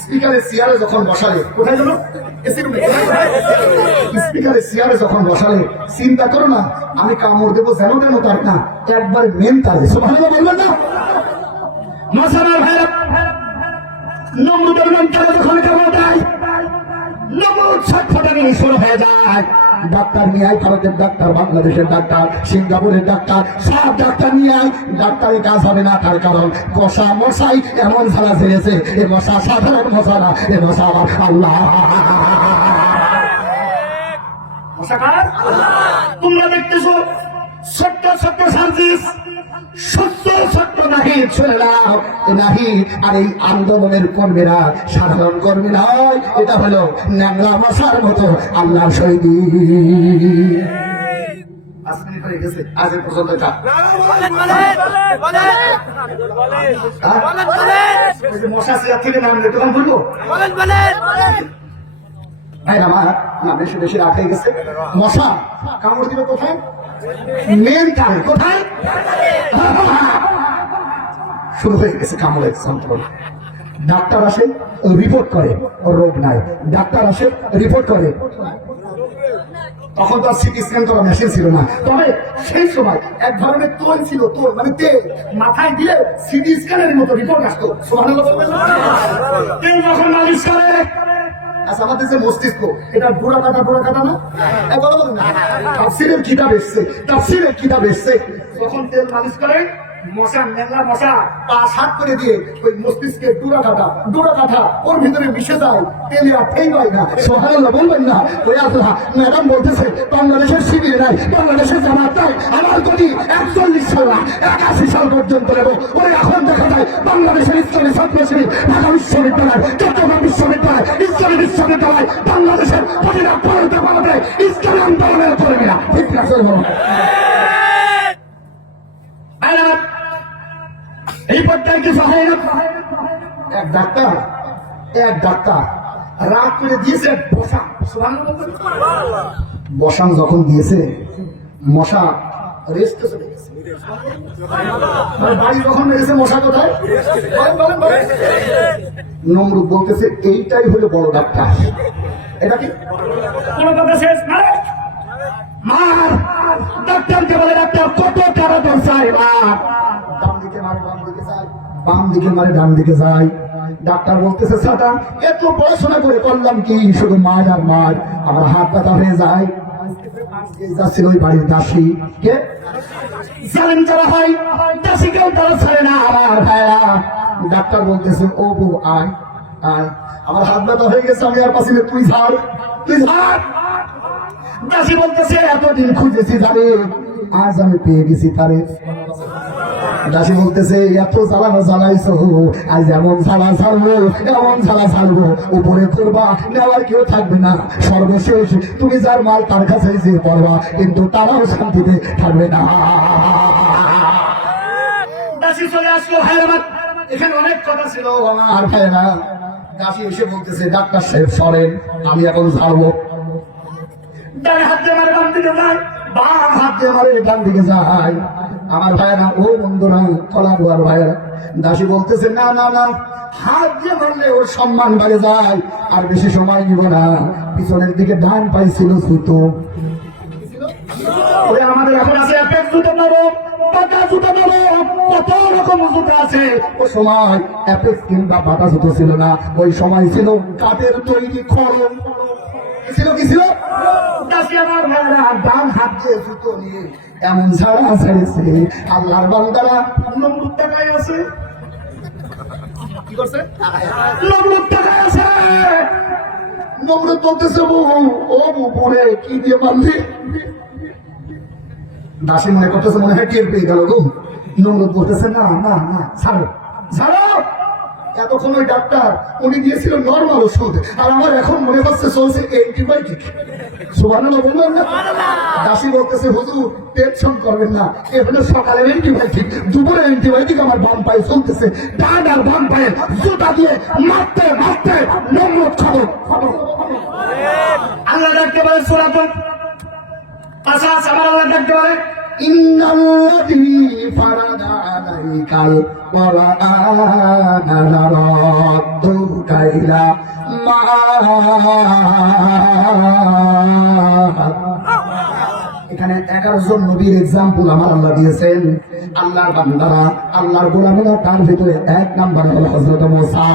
স্পিকারের চেয়ারে যখন বসালে, কোথায় গেল স্পিকারের চেয়ারে যখন বসালে, চিন্তা করো না আমি কামড় দেবো যেন তেন তার না, একবার মেন তার সুবহানাল্লাহ বলবেন না। মশার ভাইরা নমরুদের মন্ত্রে যখন কামড় দেয়, নমরুদ ছটফটানি শুরু হয়ে যায়। ডাক্তার নিয়ে আয়, ভারতের ডাক্তার, বাংলাদেশের ডাক্তার, সিঙ্গাপুরের ডাক্তার, সব ডাক্তার নিয়ে আয়, ডাক্তারের কাজ হবে না। তার কারণ মশা মশাই এমন ঝালা ছেড়েছে, এ মশা সাধারণ মশা না, এ মশা আমার আল্লাহ। মশাকার তোমরা দেখতেছো ছোট্ট ছোট্ট সার্ভিস, ছোট্ট ছোট্ট নাহিদ শুনে নাও, এ নাহিদ আর এই আন্দোলনের কর্মীরা সাধারণ কর্মী নয়, এটা হলো ন্যাংলা মশার মতো আল্লাহর শহীদ। 5 মিনিট হয়ে গেছে, আজ এ পর্যন্ত এটা। ওই যে মশা চেয়ার থেকে নামলে তখন বলবো ভাই আমার না বেশি বেশি রাত হয়ে গেছে। মশা কামড় দিবে কোথায়? মেন কামড় কোথায়? শুরু হয়ে গেছে কামড়ের যন্ত্রণা। ডাক্তার আসে রিপোর্ট করে ওর রোগ নাই, ডাক্তার আসে রিপোর্ট করে। তখন তো সিটি স্ক্যান করা মেশিন ছিল না, তবে সেই সময় এক ধরনের তোল ছিল, তোল মানে তেল, মাথায় দিলে সিটি স্ক্যানের মতো রিপোর্ট আসতো। সুবহানাল্লাহ বলবেন না? তেল যখন মালিশ করে, আচ্ছা আমাদের যে মস্তিষ্ক এটা ডোরা কাটা না, বলো বলো না, তাফসীরের কিতাব এসছে, তাফসীরের কিতাব এসছে, যখন তেল মালিশ করে মশা, মেলা মশা পা সাত করে দিয়ে ওই মস্তিষ্কের ডোরা কাটা ওর ভিতরে মিশে যায়, তেলে আর ঠেই পায় না। সুবহানাল্লাহ বলবেন না? ওই আল্লাহ ম্যাডাম বলতেছে বাংলাদেশের শিবির নাই, বাংলাদেশের জামাত নাই, আমার যদি 41 সাল না 81 সাল পর্যন্ত নেব। ওই এখন দেখা যায় বাংলাদেশের ইসলামী ছাত্র শিবির, ঢাকা বিশ্ববিদ্যালয়, চট্টগ্রাম বিশ্ববিদ্যালয়, ইসলামী বিশ্ববিদ্যালয়, বাংলাদেশের প্রতিটা পড়তে পারবে ইসলামী আন্দোলনের কর্মীরা। ঠিক আছে বলো? এই পর্যায়ে কিছু হয় না। এক ডাক্তার রাত করে দিয়েছে বসা। বসান যখন দিয়েছে মশা রেস্টে চলে গেছে। বাড়ি যখন মেরেছে মশা কোথায়? বলেন। নমরুদ বলতেছে এইটাই হলো বড় ডাক্তার। এটা কি কোনো কথা শেষ না? মার ডাক্তারকে বলে ডাক্তার কত টাকা তোর চাই মার। ডান দিকে মারে বাম দিকে যায়, বাম দিকে মারে ডান দিকে যায়। ডাক্তার বলতেছে সাটা এত পড়াশোনা করে করলাম কি, শুধু মার আর মার, আমার হাত ব্যথা হয়ে যায়। যাচ্ছিল ওই বাড়ির দাসী, কে জালেম যারা হয় দাসীকেও তারা ছাড়ে না আমার ভাইয়া। ডাক্তার বলতেছে ও বউ আয় আয়, আমার হাত ব্যথা হয়ে গেছে, আমি আর পাচ্ছি না, তুই ঝাড়। দাসী বলতেছে এতদিন খুঁজেছি জানে, আজ আমি পেয়ে গেছি তারে। দাসী বলতেছে এত জ্বালানো জ্বালাইছো, আজ এমন জ্বালা ছাড়বো, এমন জ্বালা ছাড়বো, উপরে করবা নেওয়ার কেউ থাকবে না, সর্বশেষ তুমি যার মাল তার কাছে যে পড়বা, কিন্তু তারাও শান্তিতে থাকবে না। দাসী চলে আসলো হায়দ্রাবাদ। এখানে অনেক কথা ছিল আর ভাইরা, দাসী এসে বলতেছে ডাক্তার সাহেব সরেন, আমি এখন ঝাড়বো। ডান হাত দিয়ে মারে বাম দিকে যায়, বাম হাত দিয়ে মারে ডান দিকে যায়। আমার ভাইয়েরা, ও বন্ধুরা, কলা গোয়ার ভাইয়েরা, দাসী বলতেছে না না না, হাত দিয়ে মারলে ওর সম্মান বেড়ে যায়, আর বেশি সময় নিব না। পিছনের দিকে ডান পাইছিল সুতো, আমাদের এখন আছে একটা জুতো নেবো, পাতা জুতো নেবো, কত রকম জুতো আছে। ও সময় অ্যাপেক্স কিংবা বাটা জুতো ছিল না, ওই সময় ছিল কাঠের তৈরি খড়ম। কি ছিল? দাসী আমার ভাইরা ডান হাত দিয়ে জুতো নিয়ে এমন ঝাড়া ছেড়েছে, আল্লাহর বান্দারা নমরুদ টাকায় আছে, কি করছে? নমরুদ টাকায় আছে, নমরুদ বলতেছে ও পরে কি দিয়ে মারলি? দাসী মনে করতেছে মনে হয় টের পেয়ে গেল গো। নমরুদ বলতেছে না না না ছাড়ো ছাড়ো। এতক্ষণ ওই ডাক্তার উনি দিয়েছিল নর্মাল ওষুধ, আর আমার এখন মনে হচ্ছে চলছে অ্যান্টিবায়োটিক। সুবহানাল্লাহ বলবেন না? দাসী বলতেছে হুজুর টেনশন করবেন না, এখানে সকালে অ্যান্টিবায়োটিক, দুপুরে অ্যান্টিবায়োটিক আমার বাম পায়ে চলতেছে। ডান আর বাম পায়ে জুতা দিয়ে মারতে মারতে নমরুদ খাবো। আল্লাহ ডাকতে পারে সূরাতুল কাসাস, আমার আল্লাহ ডাকতে পারে ইন্নাল্লাযী ফারাদা আলাইকাল কুরআনা লারাদ্দুকা ইলা মাআদ। এখানে 11 জন নবীর এক্সাম্পল আমার আল্লাহ দিয়েছেন। আল্লাহর বান্দারা, আল্লাহর গোলামেরা, তার ভিতরে 1 নাম্বার হলো হযরত মুসা,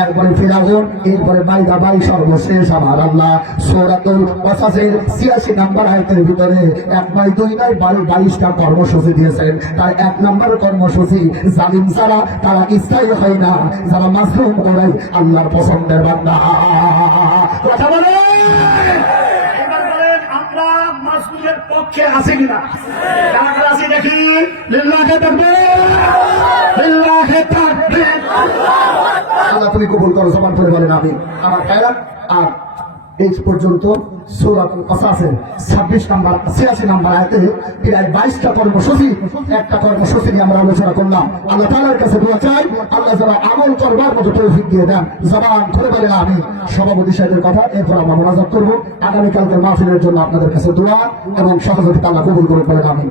এরপরে ফিরাউন, এরপরে বাইদা বাই, সর্বশেষ আমার আল্লাহ সূরাতুল কাসাসের 86 নাম্বার আয়াতের ভিতরে 1 নয় 2 নয় 22টা কর্মসূচি দিয়েছেন। তার 1 নাম্বার কর্মসূচি, জালিম যারা তারা স্থায়ী হয় না, যারা মাসরুম ওরাই আল্লাহর পছন্দের বান্দা। কথা বলে এবার বলেন আমরা মাসুমের পক্ষে আছি কিনা? কারা কারা আছি দেখি। লিল্লাহি তাকবীর, লিল্লাহি তাকবীর। আল্লাহ তুমি কবুল করো, জবান করে বলেন আমিন। আমার ভাইরা, আর এই পর্যন্ত সূরাতুল কাসাসের 26 নাম্বার 86 নাম্বার আয়াতে প্রায় 22টা কর্মসূচি, একটা কর্মসূচি নিয়ে আমরা আলোচনা করলাম। আল্লাহ তাআলার কাছে দোয়া চাই, আল্লাহ যেন আমল করবার মতো তৌফিক দিয়ে দেন। জবান করে বলেন আমিন। সভাপতি সাহেবের কথা, এরপর আমরা মোনাজাত করবো। আগামীকালকের মাহফিলের জন্য আপনাদের কাছে দোয়া এবং সহযোগিতা আল্লাহ কবুল করে বলেন আমিন।